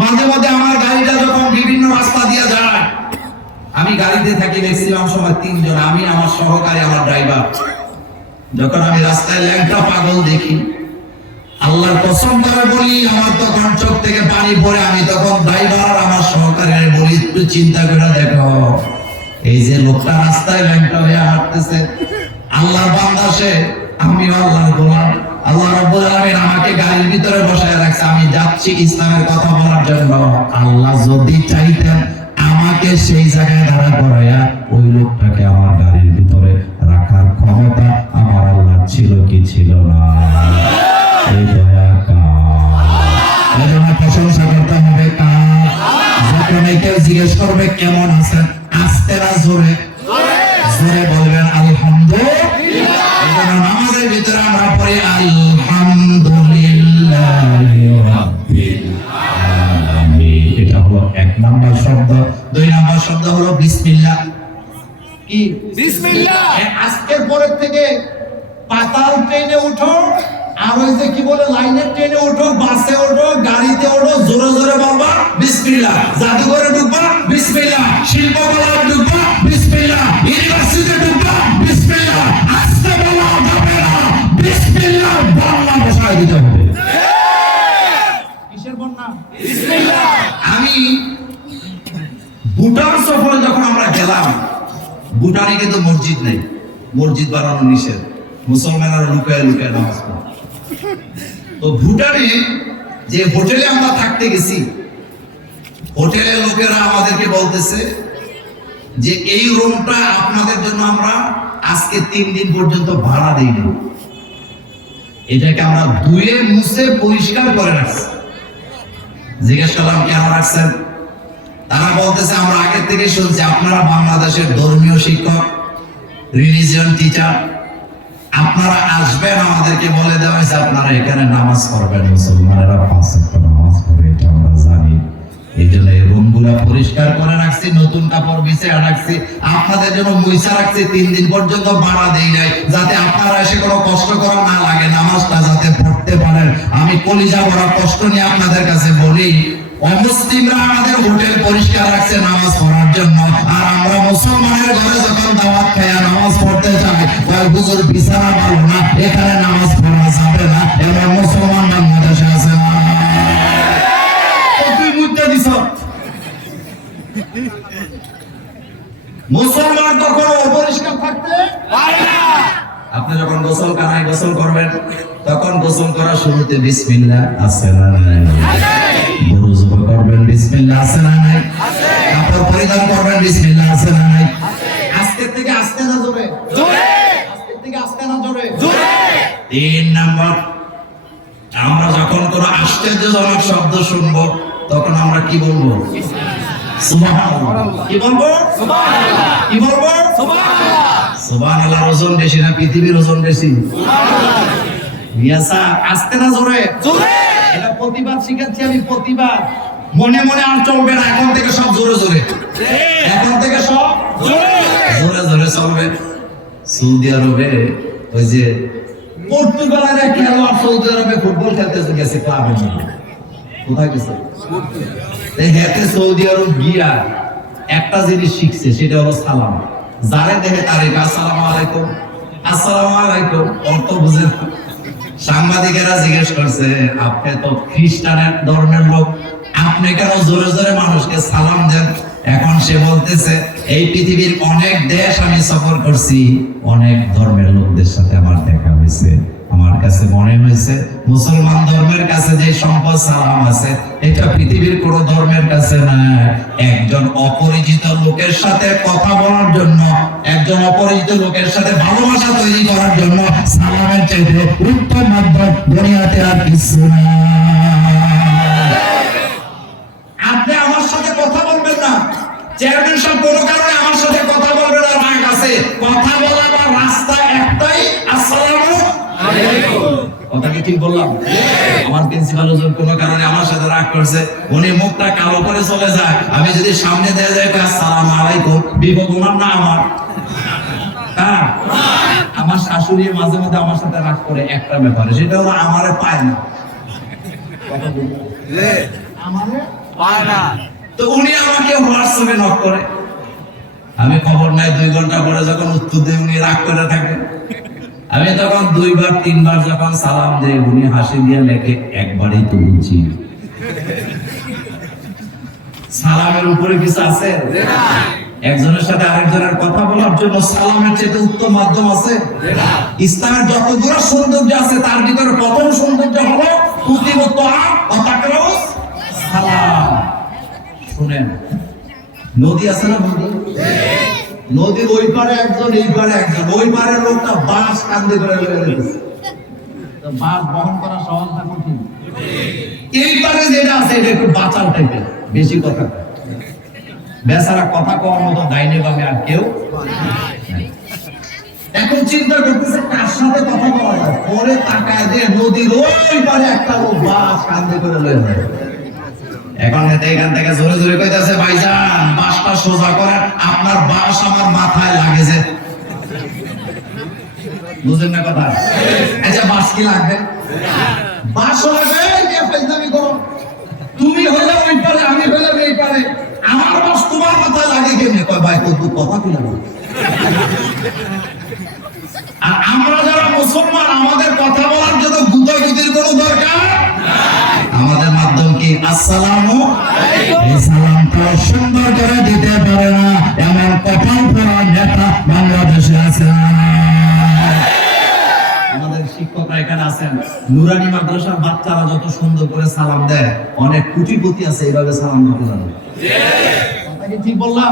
মাঝে মধ্যে আমার গাড়িটা যখন বিভিন্ন রাস্তা দিয়ে যায়, আমি গাড়িতে থাকি ম্যাক্সিমাম সময় 3 জন, আমি, আমার সহকারী, আমার ড্রাইভার। যখন আমি রাস্তায় ল্যাংটা পাগল দেখি, আল্লাহর কসম করে বলি আমার তখন চোখ থেকে পানি পড়ে। আমি তখন ড্রাইভার আমার সহকারীর বলি একটু চিন্তা করে দেখো, এই যে লোকটা রাস্তায় ল্যাংটা হয়ে হাঁটতেছে, আল্লাহর বান্দা সে, আমিও আল্লাহর গোলাম। আল্লাহ রাব্বুল আলামিন আমাকে গাড়ির ভিতরে বসায় রাখছে, আমি যাচ্ছি ইসলামের কথা বলার জন্য। আল্লাহ যদি চাইতেন আমাকে সেই জায়গায় দাঁড়া করাইয়া ওই লোকটাকে আমার গাড়ির ভিতরে রাখার ক্ষমতা আমার আল্লাহর ছিল কি ছিল না? এই দয়া কার? এজন্য প্রশংসা করতে হবে কার? যখন কেউ জিজ্ঞেস করবে কেমন আছেন, আস্তে না জোরে জোরে বলবেন আলহামদুলিল্লাহ। এজন্য নামাজের ভিতরে আমরা পড়ি আলহামদুলিল্লাহি রাব্বিল আলামিন। এটা হলো 1 নাম্বার শব্দ। 2 নাম্বার শব্দ হলো বিসমিল্লাহ। কি বিসমিল্লাহ? আজকের পরের থেকে পাতাল ট্রেনে উঠো, আর ওই যে কি বলে লাইনের ট্রেনে উঠো, বাসে ওঠো, গাড়িতে ওঠো, জোরে জোরে বলবা বিসমিল্লাহ। জাদুঘরে ঢুকবা বিসমিল্লাহ, শিল্পকলায় ঢুকবা বিসমিল্লাহ, ইউনিভার্সিটিতে ঢুকবা বিসমিল্লাহ। আস্তে বলা যাবে না, বিসমিল্লাহ বাংলা ভাষায় দিতে হবে। কিসের বন্যা? বিসমিল্লাহ। আমি ভুটান সফরে যখন আমরা গেলাম, ভুটানে কিন্তু মসজিদ নেই, মসজিদ বানানো নিষেধ, মুসলমানরা লুকায় লুকায় নামাজ পড়ে। তো ভুটানে যে হোটেলে আমরা থাকতে গেছি, হোটেলের লোকেরা আমাদেরকে বলতেছে যে এই রুমটা আপনাদের জন্য আমরা আজকে 3 দিন পর্যন্ত ভাড়া দিই না, এটাকে আমরা ধুয়ে মুছে পরিষ্কার করে রাখছি। জিজ্ঞেস করলাম কেন রাখছেন? তারা বলতেছে আমরা আগে থেকে শুনছি আপনারা বাংলাদেশের ধর্মীয় শিক্ষক, রিলিজিয়ন টিচার, আপনারা আসবেন, আমাদেরকে বলে দেওয়া হয়েছে আপনারা এখানে নামাজ পড়বেন, মুসলমানেরা 5 ওয়াক্ত নামাজ পড়ে, এটা আমরা জানি। এই জন্য এই রুমগুলা পরিষ্কার করে রাখছি, নতুন কাপড় বিছিয়ে রাখছি, আপনাদের জন্য মুইসা রাখছি, 3 দিন পর্যন্ত ভাড়া দেই নাই, যাতে আপনারা এসে কোনো কষ্ট করা না লাগে, নামাজটা যাতে পড়তে পারেন। আমি কলিজা ভরা কষ্ট নিয়ে আপনাদের কাছে বলি, অমুসলিমরা আমাদের হোটেল পরিষ্কার রাখছে নামাজ পড়ার জন্য, আর আমরা মুসলমানের ঘরে যখন দাওয়াত খাইয়া নামাজ পড়তে যাই, ওই হুজুর বিছানা ভালো না, এখানে নামাজ পড়া যাবে না, এমন মুসলমান বাংলাদেশে আছে না? তুই মুদ্দা দিছ, মুসলমান তখন অপরিষ্কার থাকতে পারে না। আপনি যখন গোসলখানায় গোসল করবেন, তখন গোসল করার শুরুতে বিসমিল্লাহ আছে না নাই? বুরুজ করবেন, বিসমিল্লাহ আছে না নাই? কাপড় পরিধান করবেন, বিসমিল্লাহ আছে না নাই? আজকের থেকে আস্তে না জোরে, আজকের থেকে আস্তে না জোরে। 3 নাম্বার, আমরা যখন কোনো আশ্চর্যজনক শব্দ শুনবো, তখন আমরা কি বলবো? সুবহানাল্লাহ। কি বলবো? সুবহানাল্লাহ। কি বলবো? সুবহানাল্লাহ। সুবহানাল্লাহ ওজন বেশি না পৃথিবীর ওজন বেশি? সুবহানাল্লাহ। ইয়াসা আস্তে না জোরে? জোরে। এটা প্রতিবাদ শিখাচ্ছি আমি, প্রতিবাদ। মনে মনে আর চলবে না, এখন থেকে সব জোরে জোরে, এখন থেকে সব জোরে জোরে জোরে চলবে। সৌদি আরবে ওই যে পর্তুগালের এক খেলোয়াড় সৌদি আরবে ফুটবল খেলতে গেছে ক্লাবে, কোথায় গেছে? হেতে সৌদি আরব গিয়া একটা জিনিস শিখছে, সেটা হলো সালাম। যারে দেখে তারে আসসালামু আলাইকুম, আসসালামু আলাইকুম, অর্থ বুঝে না। সাংবাদিকেরা জিজ্ঞেস করছে, আপনি তো খ্রিস্টানের ধর্মের লোক, আপনি কেন জোরে জোরে মানুষকে সালাম দেন? এখন সে বলতেছে, এই পৃথিবীর অনেক দেশ আমি সফর করছি, অনেক ধর্মের লোকদের সাথে আমার দেখা হয়েছে, আমার কাছে মনে হয়েছে মুসলমান ধর্মের কাছে যে সম্পদ সালাম আছে, এটা পৃথিবীর কোনো ধর্মের কাছে না। একজন অপরিচিত লোকের সাথে কথা বলার জন্য, একজন অপরিচিত লোকের সাথে ভালোবাসা তৈরি করার জন্য সালামের চাইতে উত্তম মাধ্যম দুনিয়াতে আর কিছু না। আপনি আমার সাথে কথা বলবেন না, চেয়ারম্যান সাহেব কোনো কারণে আমার সাথে কথা বলবেন না, রাগ আছে, কথা বলার রাস্তা একটাই, আসসালামু আলাইকুম। কথা কি ঠিক বললাম? আমার প্রিন্সিপাল হুজুর কোনো কারণে আমার সাথে রাগ করছে, উনি মুখটা কালো করে চলে যায়, আমি যদি সামনে দিয়ে যাই আসসালামু আলাইকুম, বিপদ ওনার না আমার? হ্যাঁ, আমার শাশুড়ি মাঝে মাঝে আমার সাথে রাগ করে একটা ব্যাপারে, সেটা হলো আমারে পায় না, আমারে পায় না। তো উনি আমাকে হোয়াটসঅ্যাপে নক করে, আমি খবর নাই, 2 ঘন্টা পরে যখন উত্তর দেই উনি রাগ করে থাকে। আমি তখন 2বার 3বার যখন সালাম দেই, উনি হাসি দিয়ে লেখে, একবারই তো বুঝছি। সালামের উপরে কিছু আছে? একজনের সাথে আরেকজনের কথা বলার জন্য সালামের চেয়ে উত্তম মাধ্যম আছে? ইসলামের যতগুলো সৌন্দর্য আছে, তার ভিতরে প্রথম সৌন্দর্য হলো সালাম। শুনেন, নদী আছে না? নদীর ওই পারে একজন, এই পারে একজন, ওই পারের লোকটা বাঁশ কান্দে করে লেগেছে, বাঁশ বহন করা সহজ না কঠিন? এই পারে যেটা আছে এটা একটু বাঁচাল টাইপের, বেশি কথা বেচারা, কথা কওয়ার মতো ডাইনে বামে আর কেউ। এখন চিন্তা করতেছে কার সাথে কথা বলা যায়, পরে তাকায় যে নদীর ওই পারে একটা লোক বাঁশ কান্দে করে লেগেছে। এখন এখান থেকে জোরে জোরে কইতাছে, ভাইজান বাঁশটা সোজা করেন, আপনার বাঁশ আমার মাথায় লাগেছে। বুঝেন না কথা? আচ্ছা, বাঁশ কি লাগবে? বাঁশ লাগবে, তুমি হইলে ওই পারে, আমি হইলে এই পারে, আমার বাঁশ তোমার মাথায় লাগে কেমনে? কয় ভাই তুই কথা কি লাগে? আর আমরা যারা মুসলমান, আমাদের কথা বলার জন্য গুতাগুতির কোনো দরকার নাই। আমাদের মাধ্যম কি? আসসালামু আলাইকুম। এই সালামটা সুন্দর করে দিতে পারে না এমন কপাল পোড়া নেতা বাংলাদেশে আছে। আমাদের শিক্ষকরা এখানে আছেন, নুরানি মাদ্রাসার বাচ্চারা যত সুন্দর করে সালাম দেয়, অনেক কোটিপতি আছে এইভাবে সালাম দিতে জানে। ঠিক বললাম?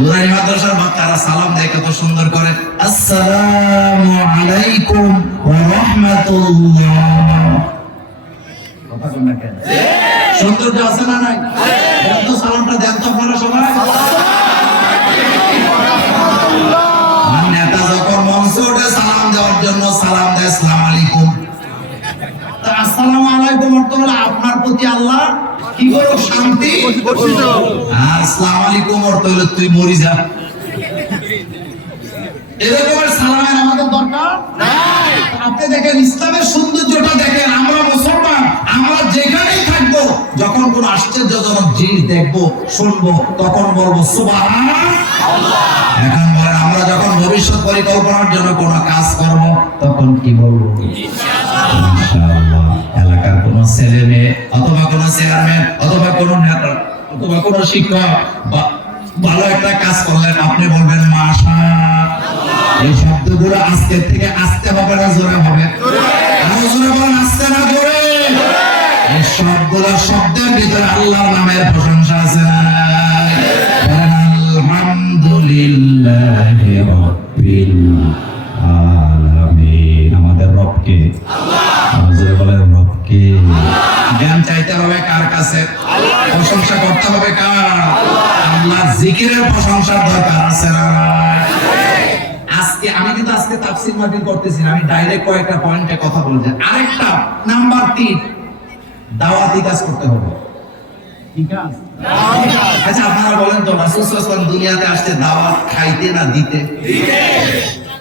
নুরানি মাদ্রাসার বাচ্চারা সালাম দেয় কত সুন্দর করে, আসসালামু আলাইকুম ওয়া রাহমাতুল্লাহ। কথা বলেন না কেন? সৌন্দর্য আছে না নাই? দেন তো সালামটা, দেন তো আপনারা সবাই। নেতা যখন মঞ্চে ওঠে সালাম দেওয়ার জন্য, আসসালামু আলাইকুম অর্থ হলো আপনার প্রতি আল্লাহ কি করুক, শান্তি। আর আসসালামু আলাইকুম অর্থ হলো তুই মরি যা। এরকমের সালামের আমাদের দরকার নাই। আপনি দেখেন ইসলামের সৌন্দর্যটা দেখেন, আমরা মুসলমান, আমরা যেখানেই থাকবো যখন কোন আশ্চর্যজনক জিনিস দেখবো শুনবো তখন বলবো সুবহানাল্লাহ। এখন বলেন আমরা যখন ভবিষ্যৎ পরিকল্পনার জন্য কোন কাজ করব তখন কি বলবো? ইনশাআল্লাহ। এলাকার কোন ছেলে মেয়ে অথবা কোন চেয়ারম্যান অথবা কোন নেতা অথবা কোন শিক্ষক ভালো একটা কাজ করলেন আপনি বলবেন মাশাআল্লাহ। এই শব্দগুলো আজকের থেকে আস্তে হবে না জোরে হবে? আরো জোরে বলেন, আস্তে না জোরে? এই সবগুলো শব্দের ভিতরে আল্লাহর নামের প্রশংসা আছে না? আলহামদুলিল্লাহি রাব্বিল আলামিন। আমাদের রবকে আল্লাহ। জোরে বলেন রবকে। জ্ঞান চাইতে হবে কার কাছে? প্রশংসা করতে হবে কার? আল্লাহ। জিকিরের প্রশংসার দরকার আছে না? আজকে আমি কিন্তু তাফসীর মাহফিল করতেছি না, আমি ডাইরেক্ট কয়েকটা পয়েন্টে কথা বলছি। আরেকটা নাম্বার 3, দাওয়াতি কাজ করতে হবে। ঠিক আছে? আচ্ছা আপনারা বলেন তো রাসূল সাল্লাল্লাহু আলাইহি ওয়াসাল্লাম দুনিয়াতে আসতে দাওয়াত খাইতে না দিতে?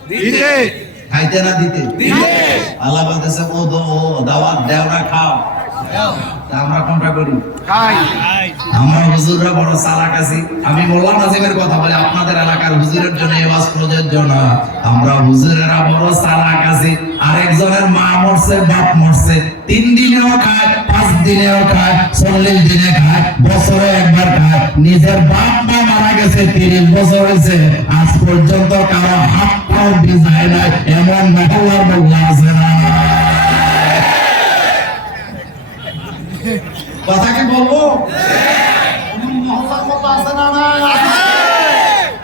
দিতে। খাইতে না দিতে? দিতে। আল্লাহ বলতেছে ও দাওয়াত দাও না খাও। তা আমরা কোনটা করি? খাই। আমরা হুজুররা বড় চালাক আছি। আমি মোল্লা নাজিমের কথা বলি, আপনাদের এলাকার হুজুরের জন্য এই ওয়াজ প্রযোজ্য না। আমরা হুজুরেরা বড় চালাক আছি। আরেকজনের মা মরছে, বাপ মরছে, 3 দিনেও খায়, 5 দিনেও খায়, 40 দিনে খায়, বছরে একবার খায়। নিজের বাপ মা মারা গেছে 30 বছর হয়েছে, আজ পর্যন্ত কারো হাত পাও ভিজায় নাই, এমন মহল্লার মোল্লা আছে না? কথা কি বলবো?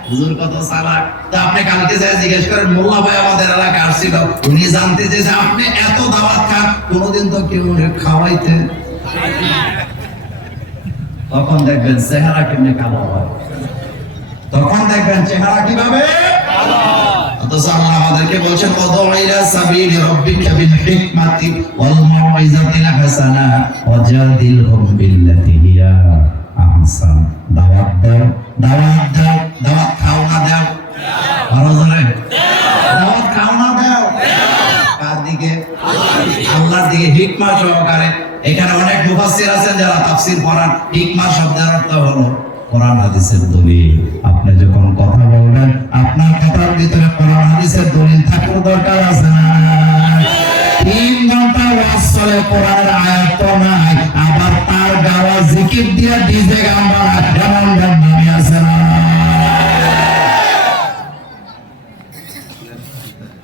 হুজুর কত চালাক। তা আপনি কালকে যাই জিজ্ঞেস করেন মোল্লা ভাই আমাদের এলাকা আসছিল, উনি জানতে যে আপনি এত দাওয়াত খান, কোনদিন তো কেউ খাওয়াইতে? তখন দেখবেন চেহারা কেমনে কালো হয়, তখন দেখবেন চেহারা কিভাবে কালো। অথচ আল্লাহ আমাদেরকে বলছেন উদউ ইলা সাবিলি রাব্বিকা বিল হিকমাতি ওয়াল মাউইজাতিল হাসানা ওয়াজাদিলহুম বিল্লাতি হিয়া আহসান। দাওয়াত দাও, দাওয়াত দাও, দাওয়াত খাও না দাও? আরো জোরে দাওয়াত খাও না দাও? কার দিকে? আল্লাহর দিকে, হিকমা সহকারে। এখানে অনেক মুফাসসির আছেন যারা তাফসীর পড়ান। হিকমা শব্দের অর্থ হলো কোরআন হাদিসের দলিল। আপনি যখন কথা বলবেন আপনার কথার ভিতরে কোরআন হাদিসের দলিল থাকার দরকার আছে না? 3 ঘন্টা ওয়াজ চলে, কোরআনের আয়াত তো নাই, আবার তার গাওয়া জিকির দিয়ে ডিজে গান বানায়, এমন বদনামি আছে না?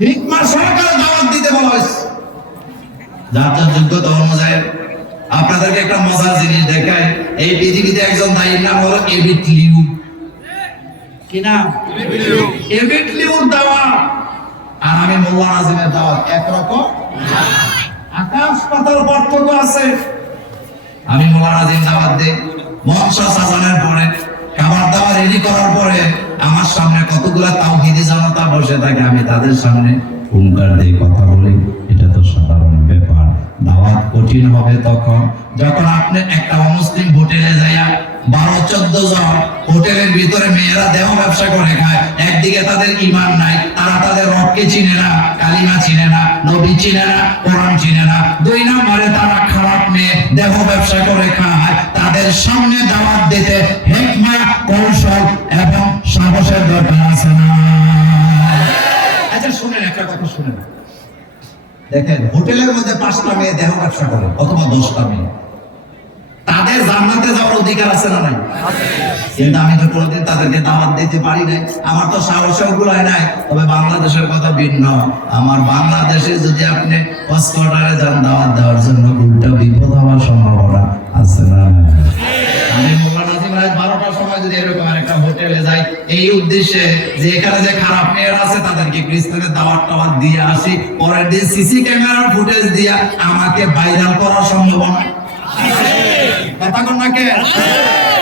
হিকমা সহকারে দাওয়াত দিতে বলা হয়েছে। যার যার যোগ্যতা অনুযায়ী। আপনাদেরকে একটা মজার জিনিস দেখায়, এই পৃথিবীতে একজন দায়ীর নাম হলো এবিট লিউ। কি নাম? এবিট লিউর দাওয়াত আর আমি মোল্লা নাজিমের দাওয়াত একরকম? আকাশ পাতাল পার্থক্য আছে। আমি মোল্লা নাজিম দাওয়াত দেই, মঞ্চ সাজানোর পরে, খাবার দাবার রেডি করার পরে আমার সামনে কতগুলা তাওহীদি জনতা বসে থাকে, আমি তাদের সামনে হুঙ্কার দিয়ে কথা বলি। এটা তো সাধারণ ব্যাপার। দাওয়াত কঠিন হবে তখন যখন আপনি একটা অমুসলিম হোটেলে যাইয়া 12-14 জন হোটেলের ভিতরে মেয়েরা দেহ ব্যবসা করে খায়। একদিকে তাদের ঈমান নাই, তারা তাদের রবকে চিনে না, কালিমা চিনে না, নবী চিনে না, কোরআন চিনে না। 2 নম্বরে তারা খারাপ মেয়ে দেহ ব্যবসা করে খায়। তাদের সামনে দাওয়াত দিতে হিকমা, কৌশল এবং সাহসের দরকার আছে না? আচ্ছা শুনেন, একটা কথা শুনেন। দেখেন হোটেলের মধ্যে 5টা মেয়ে দেহ ব্যবসা করে অথবা 10টা মেয়ে, তাদের জান্নাতে যাওয়ার অধিকার আছে না নাই? কিন্তু আমি তো কোনোদিন তাদেরকে দাওয়াত দিতে পারি নাই, আমার তো সাহসেও গুলাই নাই। তবে বাংলাদেশের কথা ভিন্ন। আমার বাংলাদেশে যদি আপনি কসকটারে যান দাওয়াত দেওয়ার জন্য, উল্টা বিপদ হওয়ার সম্ভাবনা আছে না? আমি মোল্লা নাজিম রাত 12টার সময় যদি এরকম একটা হোটেলে যাই এই উদ্দেশ্যে যে এখানে যে খারাপ মেয়েরা আছে তাদেরকে ক্রিস্তানের দাওয়াত দিয়ে আসি, পরের দিন সিসি ক্যামেরার ফুটেজ দিয়া আমাকে ভাইরাল করার সম্ভাবনা কথা কোন নাকি?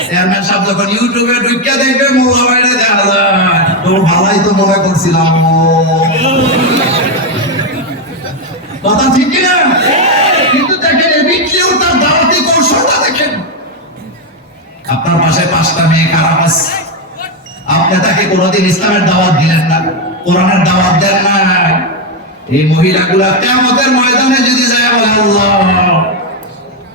চেয়ারম্যান সাহেব যখন ইউটিউবে ঢুকিয়া দেখবে মোল্লা বাইরে দেখা যায়, তোর ভালাই তো মনে করছিলাম। কথা ঠিক না? কিন্তু দেখেন বিটলিও তার দাওয়াতি কৌশলটা দেখেন। আপনার পাশে 5টা মেয়ে খারাপ আছে, আপনি তাকে কোনোদিন ইসলামের দাওয়াত দিলেন না, কোরআনের দাওয়াত দেন না। এই মহিলাগুলা কিয়ামতের ময়দানে যদি যায় বলে, আল্লাহ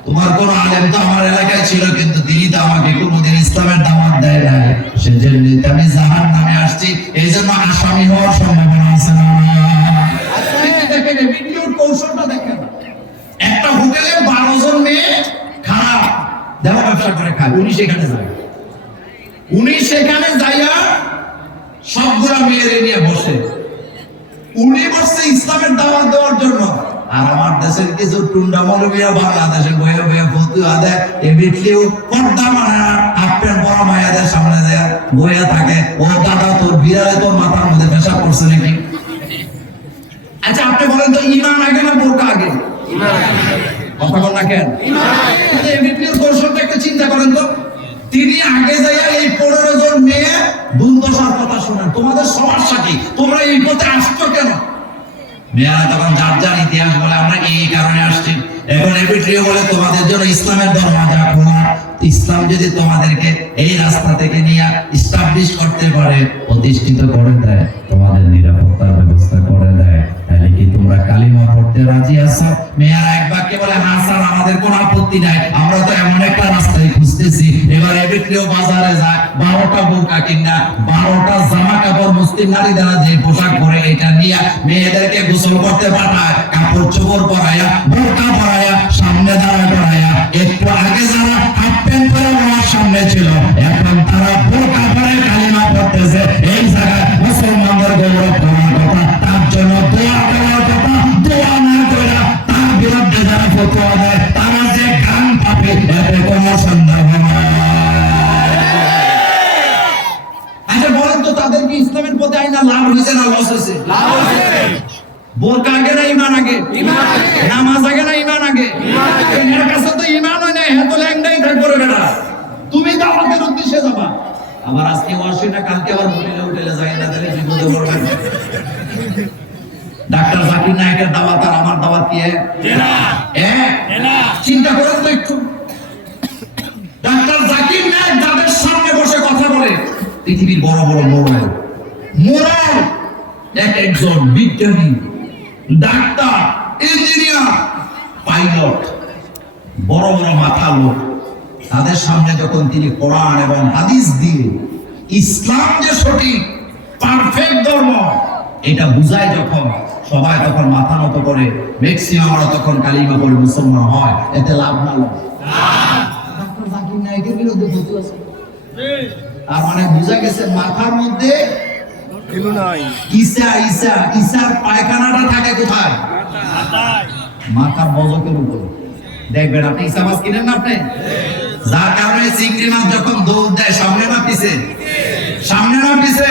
তোমার কোন আলেম তো আমার এলাকায় ছিল, কিন্তু তিনি তো আমাকে কোনোদিন ইসলামের দাওয়াত দেয় না, সেজন্য আমি জাহান্নামে আসছি, এই জন্য আসামি হওয়ার সম্ভাবনা আছে না। দেখেন এই ভিডিওর কৌশলটা দেখেন। একটা হোটেলে 12 জন মেয়ে খারাপ দেওয়া ব্যবসা করে খায়, উনি সেখানে যায়, উনি সেখানে যাইয়া সবগুলা মেয়েরে নিয়ে বসে, উনি বসে ইসলামের দাওয়াত দেওয়ার জন্য। আর আমার দেশের কিছু টুন্ডা মৌলবীরা বাংলাদেশে বয়ে বয়ে ফতুয়া দেয়, এবিটলিও পর্দা মারা আপনার বড় মায়াদের সামনে দেয় বইয়া থাকে, ও দাদা তোর বিড়ালে তোর মাথার মধ্যে পেশাব করছে নাকি? আচ্ছা আপনি বলেন তো ঈমান আগে না বোরকা আগে? কথা বল না কেন? এবিটলির কৌশলটা একটু চিন্তা করেন তো। তিনি আগে যাইয়া এই 15 জন মেয়ে দুর্দশার কথা শোনেন, তোমাদের সমস্যা কি, তোমরা এই পথে আসছো কেন? মেয়েরা তখন যার যার ইতিহাস বলে, আমরা এই কারণে আসছি। এখন এবিটলিও বলে তোমাদের জন্য ইসলামের দরওয়াজা খোলা, ইসলাম যদি তোমাদেরকে এই রাস্তা থেকে নিয়ে এস্টাবলিশ করতে পারে, প্রতিষ্ঠিত করে দেয়, তোমাদের নিরাপত্তার ব্যবস্থা করে দেয়, তাহলে কি তোমরা কালিমা পড়তে রাজি আছো? মেয়েরা এক বাক্যে বলে, হ্যাঁ স্যার আমাদের কোনো আপত্তি নাই, আমরা তো এমন একটা রাস্তায় খুঁজতেছি। এবার এবিটলিও বাজারে যায়, 12টা বোরকা কিনা 12টা জামা কাপড় মুসলিম নারীরা যে পোশাক পরে এটা নিয়ে মেয়েদেরকে গোসল করতে পাঠায়, কাপড় চোপড় পরায়া বোরকা পরায়া সামনে দাঁড়া করায়া। একটু আগে যারা হাফ প্যান্ট পরে আমার সামনে ছিল, এখন তারা বোরকা পরে কালিমা পড়তেছে। এই জায়গায় মুসলমানদের গৌরব করার কথা, তার জন্য দোয়া করার কথা। দোয়া না করে তার বিরুদ্ধে যারা ফতোয়া দেয়, তারা যে গান পাবে এতে কোনো সন্দেহ নাই। আচ্ছা বলেন তো তাদের কি ইসলামের পথে আইনা লাভ হয়েছে না লস হয়েছে? লাভ হয়েছে। বোরকা আগে না ঈমান আগে? ঈমান আগে। নামাজ আগে না ঈমান আগে? ঈমান আগে। এর কাছে তো ঈমান হয় না, এত ল্যাংড়াই থাকবে বেটা, তুমি দাওয়াতের উদ্দেশ্যে যাবা। আবার আজকে ওয়াশে না, কালকে আবার হোটেলে যাই না, তাহলে বিপদে পড়বেন। ডাক্তার জাকির নায়েকের দাওয়াত আর আমার দাওয়াত কি এক? চিন্তা করেন তো একটু। ডাক্তার জাকির নায়েক যাদের সামনে বসে কথা বলে, পৃথিবীর বড় বড় মোরাল এক একজন বিজ্ঞানী, ডাক্তার, ইঞ্জিনিয়ার, পাইলট, বড় বড় মাথা লোক, তাদের সামনে যখন তিনি কোরআন এবং হাদিস দিয়ে ইসলাম যে সঠিক পারফেক্ট ধর্ম এটা বুঝায়, যখন সবাই তখন মাথা নত করে, ম্যাক্সিমামরা তখন কালিমা পড়ে মুসলমান হয়, এতে লাভ না লাভ? ডাক্তার জাকির নায়েকের বিরুদ্ধে ফতোয়া আছে, তার মানে বুঝা গেছে মাথার মধ্যে ঈসার পায়খানাটা থাকে কোথায়? মাথার বজকের উপরে। দেখবেন আপনি ঈসা মাছ কিনেন না আপনি, যার কারণে চিংড়ি মাছ যখন দৌড় দেয় সামনে না পিছে? সামনে না পিছে?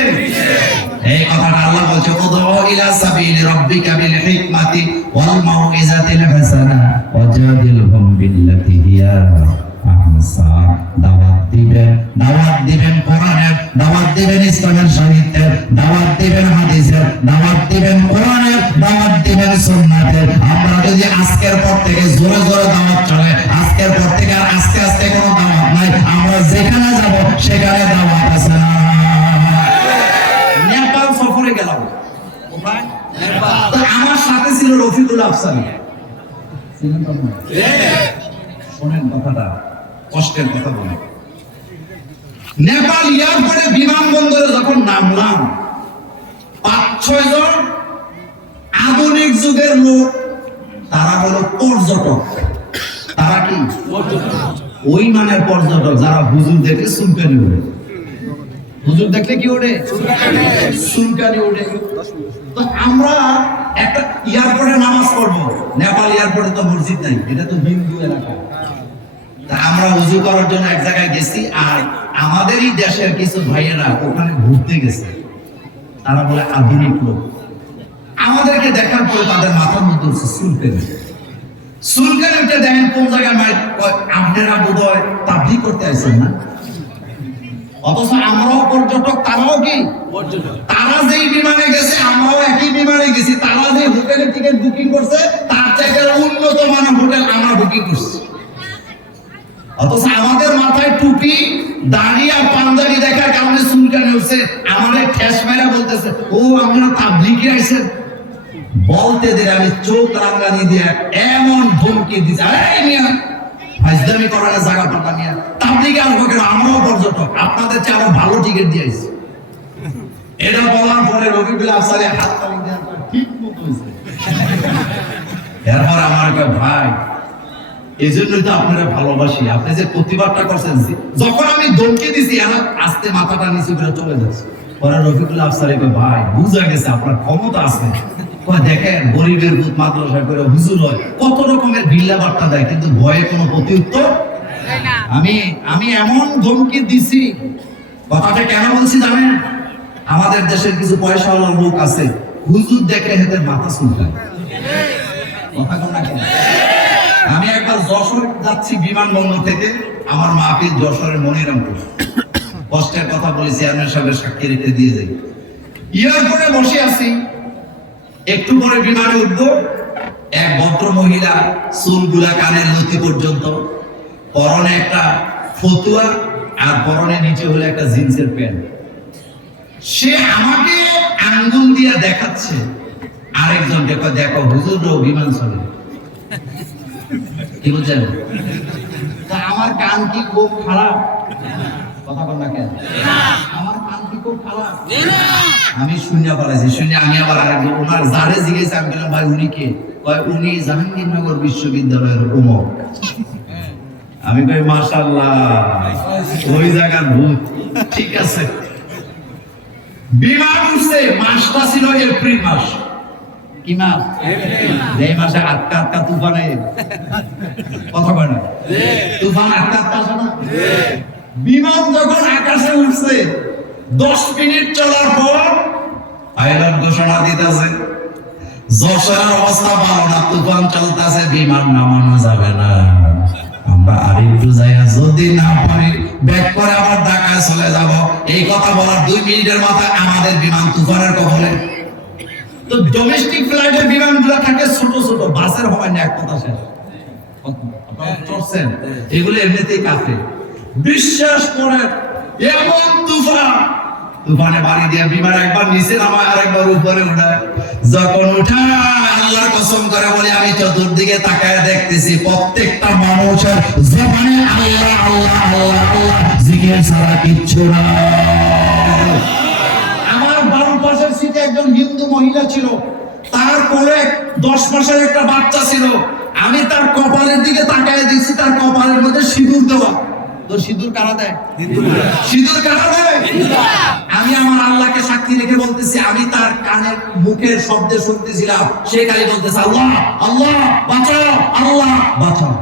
এই কথাটা আল্লাহ বলছে, উদউ ইলা সাবিলি রাব্বিকা বিল হিকমাতি ওয়াল মাউইজাতিল হাসানা ওয়াজাদিলহুম বিল্লাতি হিয়া আহসান। দাওয়াত দিবেন কোরআনের, দাওয়াত দিবেন ইসলামের সাহিত্যের, দাওয়াত দিবেন হাদিসের, দাওয়াত দিবেন কোরআনের, দাওয়াত দিবেন সুন্নাতের। আমরা যদি আজকের পর থেকে জোরে জোরে দাওয়াত চলে, আজকের পর থেকে আর আস্তে আস্তে কোনো দাওয়াত নাই, আমরা যেখানে যাব সেখানে দাওয়াত আছে না। নেপাল সফরে গেলাম, তো আমার সাথে ছিল রফিকুল আফসারি, শোনেন কথাটা, কষ্টের কথা বলি। নেপাল এয়ারপোর্টে বিমানবন্দরে যখন নামলাম, 5-6 জন আধুনিক যুগের লোক, তারা হলো পর্যটক। তারা কি ওই মানের পর্যটক যারা হুজুর দেখলে চুলকানি ওঠে? হুজুর দেখলে কি ওঠে? চুলকানি ওঠে। তো আমরা একটা এয়ারপোর্টে নামাজ পড়বো, নেপাল এয়ারপোর্টে তো মসজিদ নাই, এটা তো হিন্দু এলাকা। আমরা ওযু করার জন্য এক জায়গায় গেছি, আর আমাদেরই দেশের কিছু ভাইয়েরা ওখানে ঘুরতে গেছে, তারা বলে আধুনিক লোক। আমাদেরকে দেখার পরে তাদের মাথার মধ্যে চুলকানি উঠে, দেখেন কোন জায়গায় আপনারা বোধহয় তাবলীগ করতে আসছেন না? অথচ আমরাও পর্যটক, তারাও কি তারা যেই বিমানে গেছে আমরাও একই বিমানে গেছি, তারা যে হোটেলে টিকিট বুকিং করছে তার চাইতে উন্নত মানের হোটেল আমরা বুকিং করছি। অথচ আমাদের মাথায় টুপি দাড়ি আর পাঞ্জাবি দেখার কারণে চুলকানি হচ্ছে, আমাদের ঠেস মেরা বলতেছে ও আপনারা তাবলিগে আইছেন। বলতে দিলে আমি চোখ রাঙ্গানি দিয়ে এমন ধমকি দিছি, এই মিয়া ফাজলামি করার জায়গা পাতা মিয়া, তাবলিগে আসবো কেন, আমরাও পর্যটক, আপনাদের চেয়ে আরো ভালো টিকিট দিয়েছি। এটা বলার পরে রফিকুল আফসারে হাত তালি দেওয়ার পর ঠিক মতো হয়েছে। এরপর আমার ভাই, এই জন্যই তো আপনারা ভালোবাসি, আপনি যে প্রতিবাদটা করছেন, যখন আমি ধমকি দিছি আর আস্তে মাথাটা নিচু করে চলে যাচ্ছে। পরে রফিকুল আফসারে কয় ভাই বুঝা গেছে আপনার ক্ষমতা আছে, দেখেন গরিবের ভূত মাদ্রাসা করে হুজুর হয়, কত রকমের বিল্লা বার্তা দেয়, কিন্তু ভয়ে কোনো প্রতিউত্তর। আমি এমন ধমকি দিছি, কথাটা কেন বলছি জানেন? আমাদের দেশের কিছু পয়সাওয়ালা লোক আছে, হুজুর দেখে হেদের মাথা চুলকায়। কথা কোন না কেন? আমি একবার যশোর যাচ্ছি বিমানবন্দর থেকে, আমার মাহফিল যশোরের মনিরামপুর, কষ্টের কথা বলে চেয়ারম্যান সাহেবের সাক্ষী রেখে দিয়ে যাই। এয়ারপোর্টে বসে আছি, একটু পরে বিমানে উঠবো, এক ভদ্র মহিলা চুলগুলা কানের লতি পর্যন্ত, পরনে একটা ফতুয়া আর পরনে নিচে হলো একটা জিন্সের প্যান্ট। সে আমাকে আঙ্গুল দিয়ে দেখাচ্ছে আরেকজনকে, দেখো হুজুরও বিমান চলে। কি বলছেন? তা আমার কান কি খুব খারাপ? কথা বল না কেন? আমার কান কি খুব খারাপ? আমি শূন্য পালাইছি, শুনে আমি আবার আরেকজন ওনার যারে জিজ্ঞেস, আমি বললাম ভাই উনি কে? কয় উনি জাহাঙ্গীরনগর বিশ্ববিদ্যালয়ের অমুক। আমি কই মাশাআল্লাহ, ওই জায়গার ভূত। ঠিক আছে। বিমান উঠছে, মাসটা ছিল এপ্রিল মাস। কি মাস? এই মাসে আটকা আটকা তুফানে কথা কয় না, তুফান আটকা আটকা আসে না। বিমান যখন আকাশে উঠছে 10 মিনিট চলার পর পাইলট ঘোষণা দিতেছে যশোরের অবস্থা ভালো না, তুফান চলতেছে, বিমান নামানো যাবে না। আমরা আরেকটু জায়গা যদি না পারি ব্যাক করে আবার ঢাকায় চলে যাব। এই কথা বলার 2 মিনিটের মাথায় আমাদের বিমান তুফানের কবলে। তো ডোমেস্টিক ফ্লাইটের বিমানগুলো থাকে ছোট ছোট, বাসের হয় না, এক কথা শেষ। আপনারা চড়ছেন, এগুলো এমনিতেই কাছে। বিশ্বাস করেন এমন তুফানে বাড়ি দিয়ে বিমান একবার নিচে নামায় আর একবার উপরে উঠায়। যখন উঠায় আল্লাহর কসম করে বলে আমি চতুর্দিকে তাকায় দেখতেছি প্রত্যেকটা মানুষের জবানে আল্লাহ আল্লাহ আল্লাহ আল্লাহ জিকির ছাড়া কিচ্ছু না। আমার বাম পাশের সিটে একজন হিন্দু মহিলা ছিল, তার কোলে 10 মাসের একটা বাচ্চা ছিল। আমি তার কপালের দিকে তাকায় দেখছি, তার কপালের মধ্যে সিঁদুর দেওয়া। তো সিঁদুর কারা দেয়? সিঁদুর কারা দেয়? আমি আমার আল্লাহকে সাক্ষী রেখে বলতেছি, আমি তার কানের মুখের শব্দে শুনতেছিলাম, সে খালি বলতেছে আল্লাহ আল্লাহ বাঁচাও, আল্লাহ বাঁচাও।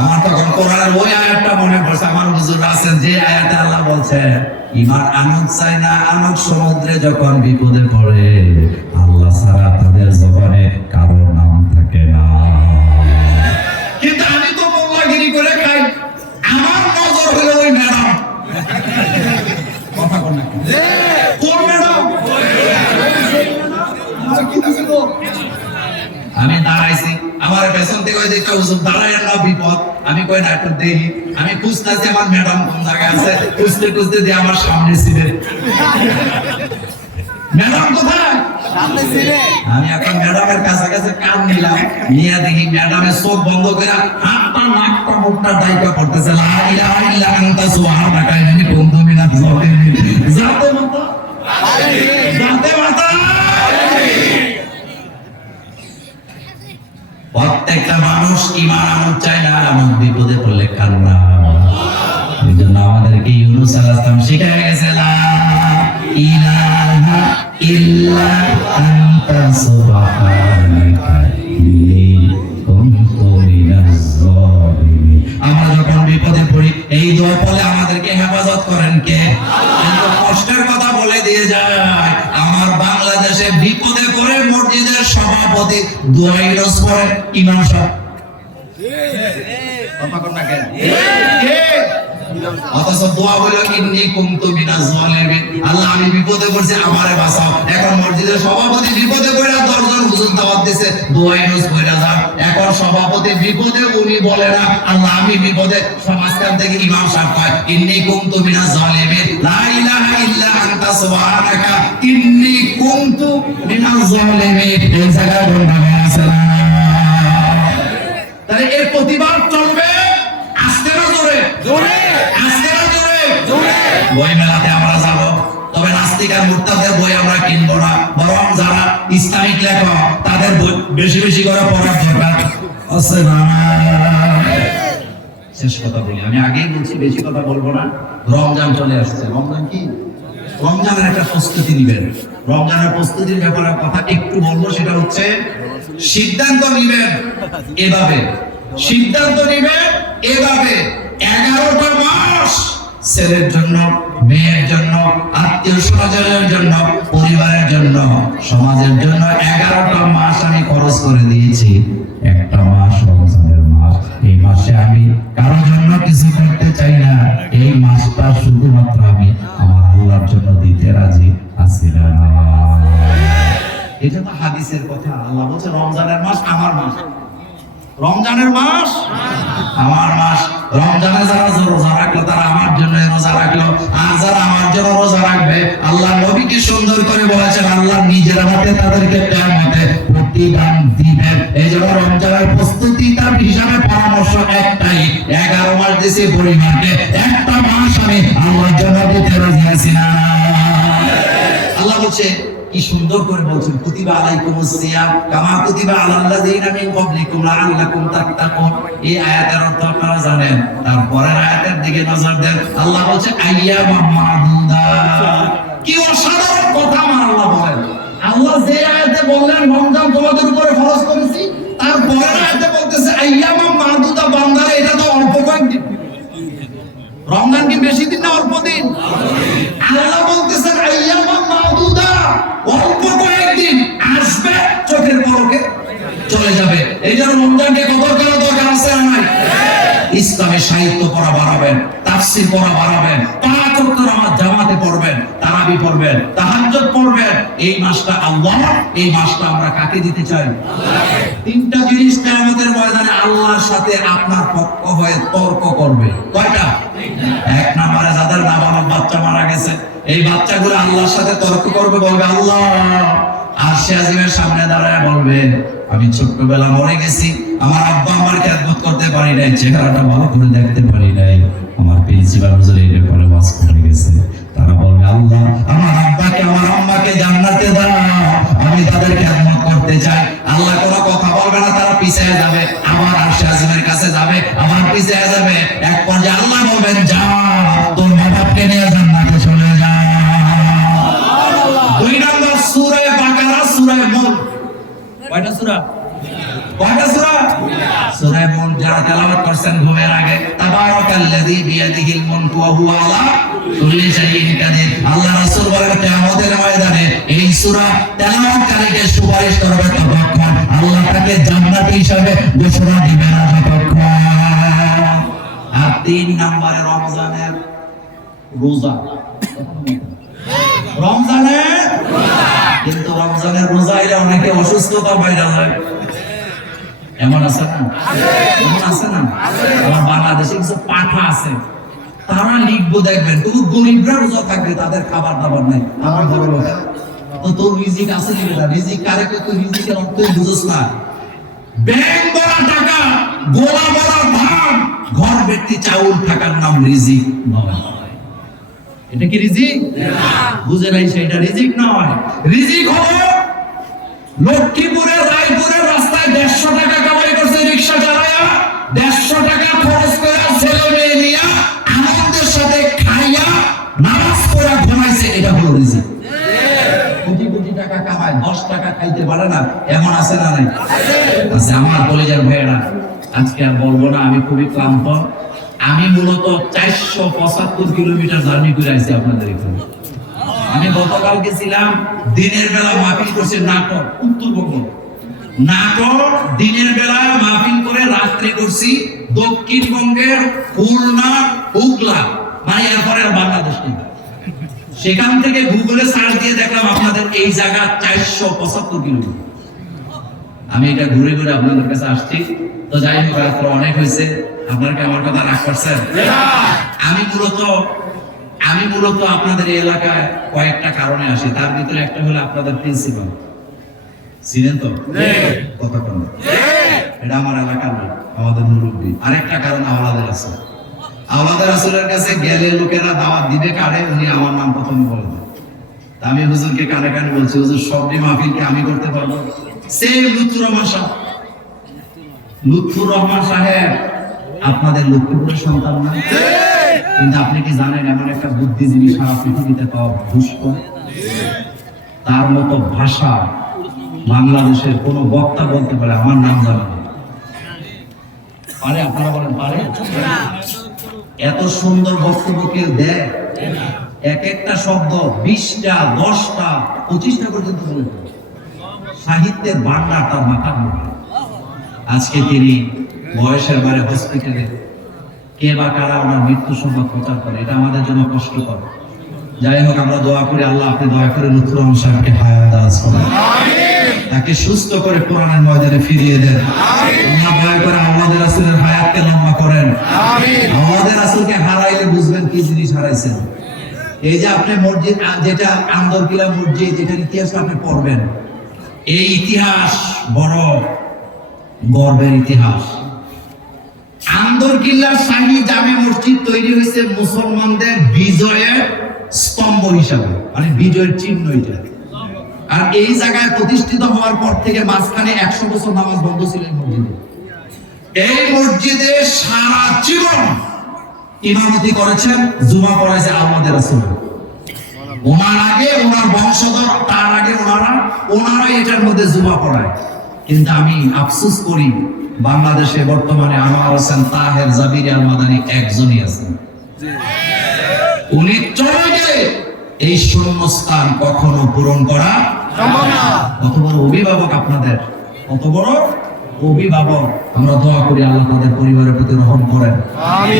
আমার তখন কোরআনের ওই আয়াতটা মনে পড়ছে, আমার হুজুর আছেন যে আয়াতে আল্লাহ বলছে ইমান আনন্দ চায় না, আনন্দ সমুদ্রে যখন বিপদে পড়ে আল্লাহ ছাড়া তাদের জবানে কারো নাম থাকে না। কিন্তু আমি তো মোল্লাগিরি করে খাই, আমার নজর হলো ওই ম্যাডাম। কথা বল না, কোন ম্যাডাম? আমি দাঁড়াইছি, আমার পেছন থেকে ওই দিকটা হুজুর দাঁড়ায় না, বিপদ। আমি কই না একটু দেখি, আমি খুঁজতেছি আমার ম্যাডাম কোন জায়গায় আছে, খুঁজতে খুঁজতে দিয়ে আমার সামনে ছিলেন। ম্যাডাম কোথায়? সামনে ছিলেন। আমি এখন ম্যাডামের কাছাকাছি কান নিলাম, নিয়ে দেখি ম্যাডামের চোখ বন্ধ করে হাতটা নাকটা মুখটা ডাইকা করতেছে লা ইলাহা ইল্লা আনতা সুবহানাকা ইন্নী কুনতু মিনাজ জালিমিন। যাতে মাতা যাতে মাতা প্রত্যেকটা মানুষ ঈমান আনন্দ চায় না, এমন বিপদে পড়লে কান্না। এই জন্য আমাদেরকে ইউনূস আলাইহিস সালাম শিখায় গেছে লা ইলাহা ইল্লা আনতা সুবহানাকা ইন্নী কুনতু মিনাজ জালিমিন। আমরা যখন বিপদে পড়ি এই দোয়া বলে আমাদেরকে হেফাজত করেন কে? কিন্তু কষ্টের কথা বলে দিয়ে যায় আমার বাংলাদেশে বিপদে পড়ে মসজিদের সভাপতি দোয়া ইউনূস পড়ে ইমাম সাহেব। কথা কোন না কেন? অথচ দোয়া হলো ইন্নী কুনতু মিনাজ জালিমিন, আল্লাহ আমি বিপদে পড়ছি আমারে বাঁচাও। এখন মসজিদের সভাপতি বিপদে পড়া 10 জন হুজুর দাওয়াত দিছে দোয়া ইউজ কইরা যান। এখন সভাপতি বিপদে উনি বলে না আল্লাহ আমি বিপদে, সমাজখান থেকে ইমাম সাহেব কয় ইন্নী কুনতু মিনাজ জালিমিন লা ইলাহা ইল্লা আনতা সুবহানাকা ইন্নী কুনতু মিনাজ জালিমিন। এই জায়গায় বলতে আছে না, তাহলে এর প্রতিবাদ চলবে আস্তে না জোরে, জোরে আস্তে না জোরে, জোরে। বই মেলাতে আমরা যাব, তবে নাস্তিক আর মুরতাদের বই আমরা কিনবো না, বরং যারা ইসলামিক লেখক তাদের বই বেশি বেশি করে পড়ার দরকার আছে না। শেষ কথা বলি, আমি আগেই বলছি বেশি কথা বলবো না। রমজান চলে আসছে, রমজান কি রমজানের একটা প্রস্তুতি নিবেন। রমজানের প্রস্তুতির ব্যাপারে কথা একটু বলবো, সেটা হচ্ছে সিদ্ধান্ত নিবেন এভাবে, সিদ্ধান্ত নিবেন এভাবে 11টা মাস ছেলের জন্য, মেয়ের জন্য, আত্মীয় স্বজনের জন্য, পরিবারের জন্য, সমাজের জন্য 11টা মাস আমি খরচ করে দিয়েছি। একটা মাস রমজানের মাস, এই মাসে আমি কারোর জন্য কিছু করতে চাই না। এই মাসটা শুধুমাত্র আমি আমার আল্লাহর জন্য দিতে রাজি আছি না। এটা তো হাদিসের কথা। আল্লাহ বলছে রমজানের মাস আমার মাস, রমজানের মাস আমার মাস। রমজানে যারা রোজা রাখলো তারা আমার জন্য রোজা রাখলো, আর যারা আমার জন্য রোজা রাখবে আল্লাহ নবী কি সুন্দর করে বলেছেন আল্লাহ নিজের হাতে তাদেরকে কিয়ামতে প্রতিদান দিবেন। এই জন্য রমজানের প্রস্তুতি তার হিসাবে পরামর্শ একটাই, 11 মাস দিয়েছে পরিবারকে, একটা মাস আমি আল্লাহর জন্য দিতে রাজি আছি না। আল্লাহ বলছে কি সুন্দর করে বলছেন কুতিবা আলাইকুমুস সিয়াম কামা কুতিবা আলাল্লাযিনা মিন ক্বাবলিকুম লাআল্লাকুম তাত্তাকুন। এই আয়াতের অর্থ আপনারা জানেন। তারপরের আয়াতের দিকে নজর দেন, আল্লাহ বলছে আইয়ামাম মা'দুদাত। কি অসাধারণ কথা আমার আল্লাহ বলেন। আল্লাহ যে আয়াতে বললেন রমজান তোমাদের উপরে ফরজ করেছি, তারপরের আয়াতে বলতেছে আইয়ামাম মা'দুদাত। বান্দারে এটা তো অল্প কয়েকদিন। রমজান কি বেশি দিন না অল্প দিন? আল্লাহ বলতেছেন আইয়ামাম মা'দুদাত, অল্প কয়েকদিন আসবে, চোখের পলকে চলে যাবে। এই জন্য রমজানকে কদর করা দরকার আছে না নাই? ইসলামের সাহিত্য পড়া বাড়াবেন, তাফসীর পড়া বাড়াবেন, 5 ওয়াক্ত নামাজ জামাতে পড়বেন, তারাবি পড়বেন, তাহাজ্জুদ পড়বেন। এই মাসটা আল্লাহ, এই মাসটা আমরা কাকে দিতে চাই? তিনটা জিনিস কিয়ামতের ময়দানে আল্লাহর সাথে আপনার পক্ষ হয়ে তর্ক করবে। কয়টা? 1 নম্বরে যাদের নাবালক বাচ্চা মারা গেছে, এই বাচ্চাগুলো আল্লাহর সাথে তর্ক করবে, বলবে আল্লাহ, আরশে আজিমের সামনে দাঁড়ায় বলবে আমি ছোট্টবেলা মরে গেছি, আমার আব্বা আমার খেদমত করতে পারি নাই, চেহারাটা ভালো করে দেখতে পারি নাই, আমার প্রিন্সিপাল হুজুর এই ব্যাপারে ওয়াজ করে গেছে। তারা বলবে আল্লাহ আমার আব্বাকে আমার আম্মাকে জান্নাতে দাও, আমি তাদের খেদমত করতে চাই। আল্লাহ কোনো কথা বলবে না, তারা পিছিয়ে যাবে, আবার আরশে আজিমের কাছে যাবে, আবার পিছিয়ে যাবে। এক পর্যায়ে আল্লাহ বলবেন যা তোর মা বাপকে নিয়ে জান্নাতে চলে যা। 2 নম্বর সূরা বাকারা, সূরা মুলক। কয়টা সূরা? কয়টা সূরা? সূরা মুলক যারা তেলাওয়াত করছেন ঘুমের আগে, তাবারাকাল্লাযী বিয়াদিহিল মুলকু ওয়া হুয়া আলা কুল্লি শাইইন কাদির। আল্লাহ রাসূল বলেন কিয়ামতের ময়দানে এই সূরা তেলাওয়াতকারীকে সুপারিশ করবে ততক্ষণ আল্লাহ তাকে জান্নাতি হিসাবে ঘোষণা দিবেন না ততক্ষণ। আর 3 নম্বরে রমজানের রোজা। রমজানের কিন্তু রমজানের রোজা এলে অনেকে অসুস্থতা বাইরে যায়, এমন আছে না? এমন আছে না? আমার বাংলাদেশে কিছু পাঠা আছে, তারা লিখবো দেখবেন শুধু গরিবরা রোজা থাকবে, তাদের খাবার দাবার নাই। আমার বড় লোক তো তোর রিজিক আছে না? রিজিক কারে কত? রিজিকের অর্থ বুঝছ না? ব্যাংক ভরা টাকা, গোলা ভরা ধান, ঘর ব্যক্তি চাউল থাকার নাম রিজিক নয়। এটা কি রিজিক? বুঝে নাই, সেটা রিজিক নয়। রিজিক হলো লক্ষ্মীপুরের রায়পুরের রাস্তায় 150 টাকা কামাই করছে রিকশা চালায়া, 150 টাকা খরচ করে ছেলে মেয়ে নিয়ে আনন্দের সাথে খাইয়া নামাজ পড়া ঘুমাইছে, এটা হলো রিজিক। কোটি কোটি টাকা কামায় 10 টাকা খাইতে পারে না, এমন আছে না নাই? আছে। আমার কলেজের ভাইয়েরা, আজকে আর বলবো না, আমি খুবই ক্লান্ত। আমি মূলত 475 কিলোমিটার জার্নি করে আসছি আপনাদের এখানে। আমি গতকাল গেছিলাম, দিনের বেলা মাহফিল করছে নাটক, উত্তরবঙ্গ। নাটক দিনের বেলায় মাহফিল করে রাত্রে করছি দক্ষিণবঙ্গের খুলনা হুগলা, মানে এরপরে আর বাংলাদেশ নেই। সেখান থেকে গুগলে সার্চ দিয়ে দেখলাম আপনাদের এই জায়গা 475 কিলোমিটার। আমি এটা ঘুরে ঘুরে আপনাদের কাছে আসছি। তো যাই হোক, রাত্র অনেক হয়েছে, আপনারা কি আমার কথা রাগ করছেন? আমি মূলত আপনাদের এই এলাকায় কয়েকটা কারণে আসি। তার ভিতরে একটা হলো আপনাদের প্রিন্সিপাল, ছিলেন তো কথা বলেন, এটা আমার এলাকার লোক, আমাদের মুরব্বী। আরেকটা কারণ আওলাদের আছে, আওলাদের রাসূলের কাছে গেলে লোকেরা দাওয়াত দিবে কারে, উনি আমার নাম প্রথমে বলে দেন। আমি হুজুরকে কানে কানে বলছি, হুজুর সবটি মাহফিলকে আমি করতে পারবো? সেই লুৎফুর রহমান সাহেব, লুৎফুর রহমান সাহেব আপনাদের লক্ষ্মীপুরের সন্তান না? কিন্তু আপনি কি জানেন এমন একটা বুদ্ধিজীবী সারা পৃথিবীতে পাওয়া দুষ্কর? তার মতো ভাষা বাংলাদেশের কোন বক্তা বলতে পারে আমার নাম জানে না? পারে? আপনারা বলেন পারে? এত সুন্দর বক্তব্য কেউ দেয়? এক একটা শব্দ 20টা 10টা 25টা পর্যন্ত বলে দেয়। সাহিত্যের ভান্ডার তার মাথার মধ্যে। আজকে তিনি বয়সের বারে হসপিটালে, কে বা কারা ওনার মৃত্যু সংবাদ প্রচার করে, এটা আমাদের জন্য কষ্টকর। যাই হোক, আমরা দোয়া করি আল্লাহ আপনি দয়া করে লুৎফুর রহমান সাহেবকে হায়াত দারাজ করেন, তাকে সুস্থ করে কোরআনের ময়দানে ফিরিয়ে দেন। আল্লাহ দয়া করে আমাদের রাসূলের হায়াতকে লম্বা করেন। আমাদের রাসূলকে হারাইলে বুঝবেন কি জিনিস হারাইছেন। এই যে আপনি মসজিদ, যেটা আন্দরকিল্লা মসজিদ, যেটার ইতিহাস আপনি পড়বেন, এই ইতিহাস বড় গর্বের ইতিহাস। আন্দরকিল্লার শাহী জামে মসজিদ তৈরি হয়েছে মুসলমানদের বিজয়ের স্তম্ভ হিসাবে, মানে বিজয়ের চিহ্ন এটা। আর এই জায়গায় প্রতিষ্ঠিত হওয়ার পর থেকে মাঝখানে 100 বছর নামাজ বন্ধ ছিল এই মসজিদে। এই মসজিদে সারা জীবন ইমামতি করেছেন, জুমা পড়াইছে আমাদের রাসূল। ওনার আগে ওনার বংশধর, তার আগে ওনারা এটার মধ্যে জুমা পড়ায়। কিন্তু আমি আফসোস করি, বাংলাদেশে বর্তমানে আনোয়ার হোসেন তাহের জাবির আল মাদানী একজনই আছেন। উনি চলে গেলে এই শূন্যস্থান কখনো পূরণ করা সম্ভব না। কত বড় অভিভাবক আপনাদের, কত বড় অভিভাবক। আমরা দোয়া করি আল্লাহ তাদের পরিবারের প্রতি রহম করেন।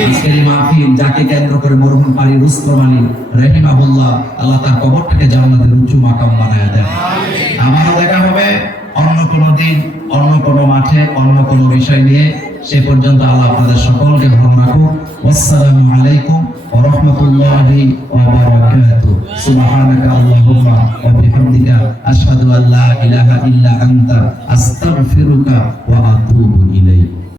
আজকের এই মাহফিল যাকে কেন্দ্র করে মরহুম পারি রুস্তম আলী রাহিমাহুল্লাহ, আল্লাহ তার কবরটাকে জান্নাতের উঁচু মাকাম বানায় দেন। আমারও দেখা হবে অন্য কোনো দিন, অন্য কোনো মাঠে, অন্য কোনো বিষয় নিয়ে। সে পর্যন্ত আল্লাহ আপনাদের সকলকে ভালো রাখুন। আসসালামু আলাইকুম ওয়া রাহমাতুল্লাহি ওয়া বারাকাতুহু। সুবহানাকা আল্লাহুম্মা ওয়া বিহামদিকা আশহাদু আল্লা ইলাহা ইল্লা আনতা আস্তাগফিরুকা ওয়া আতুবু ইলাইক।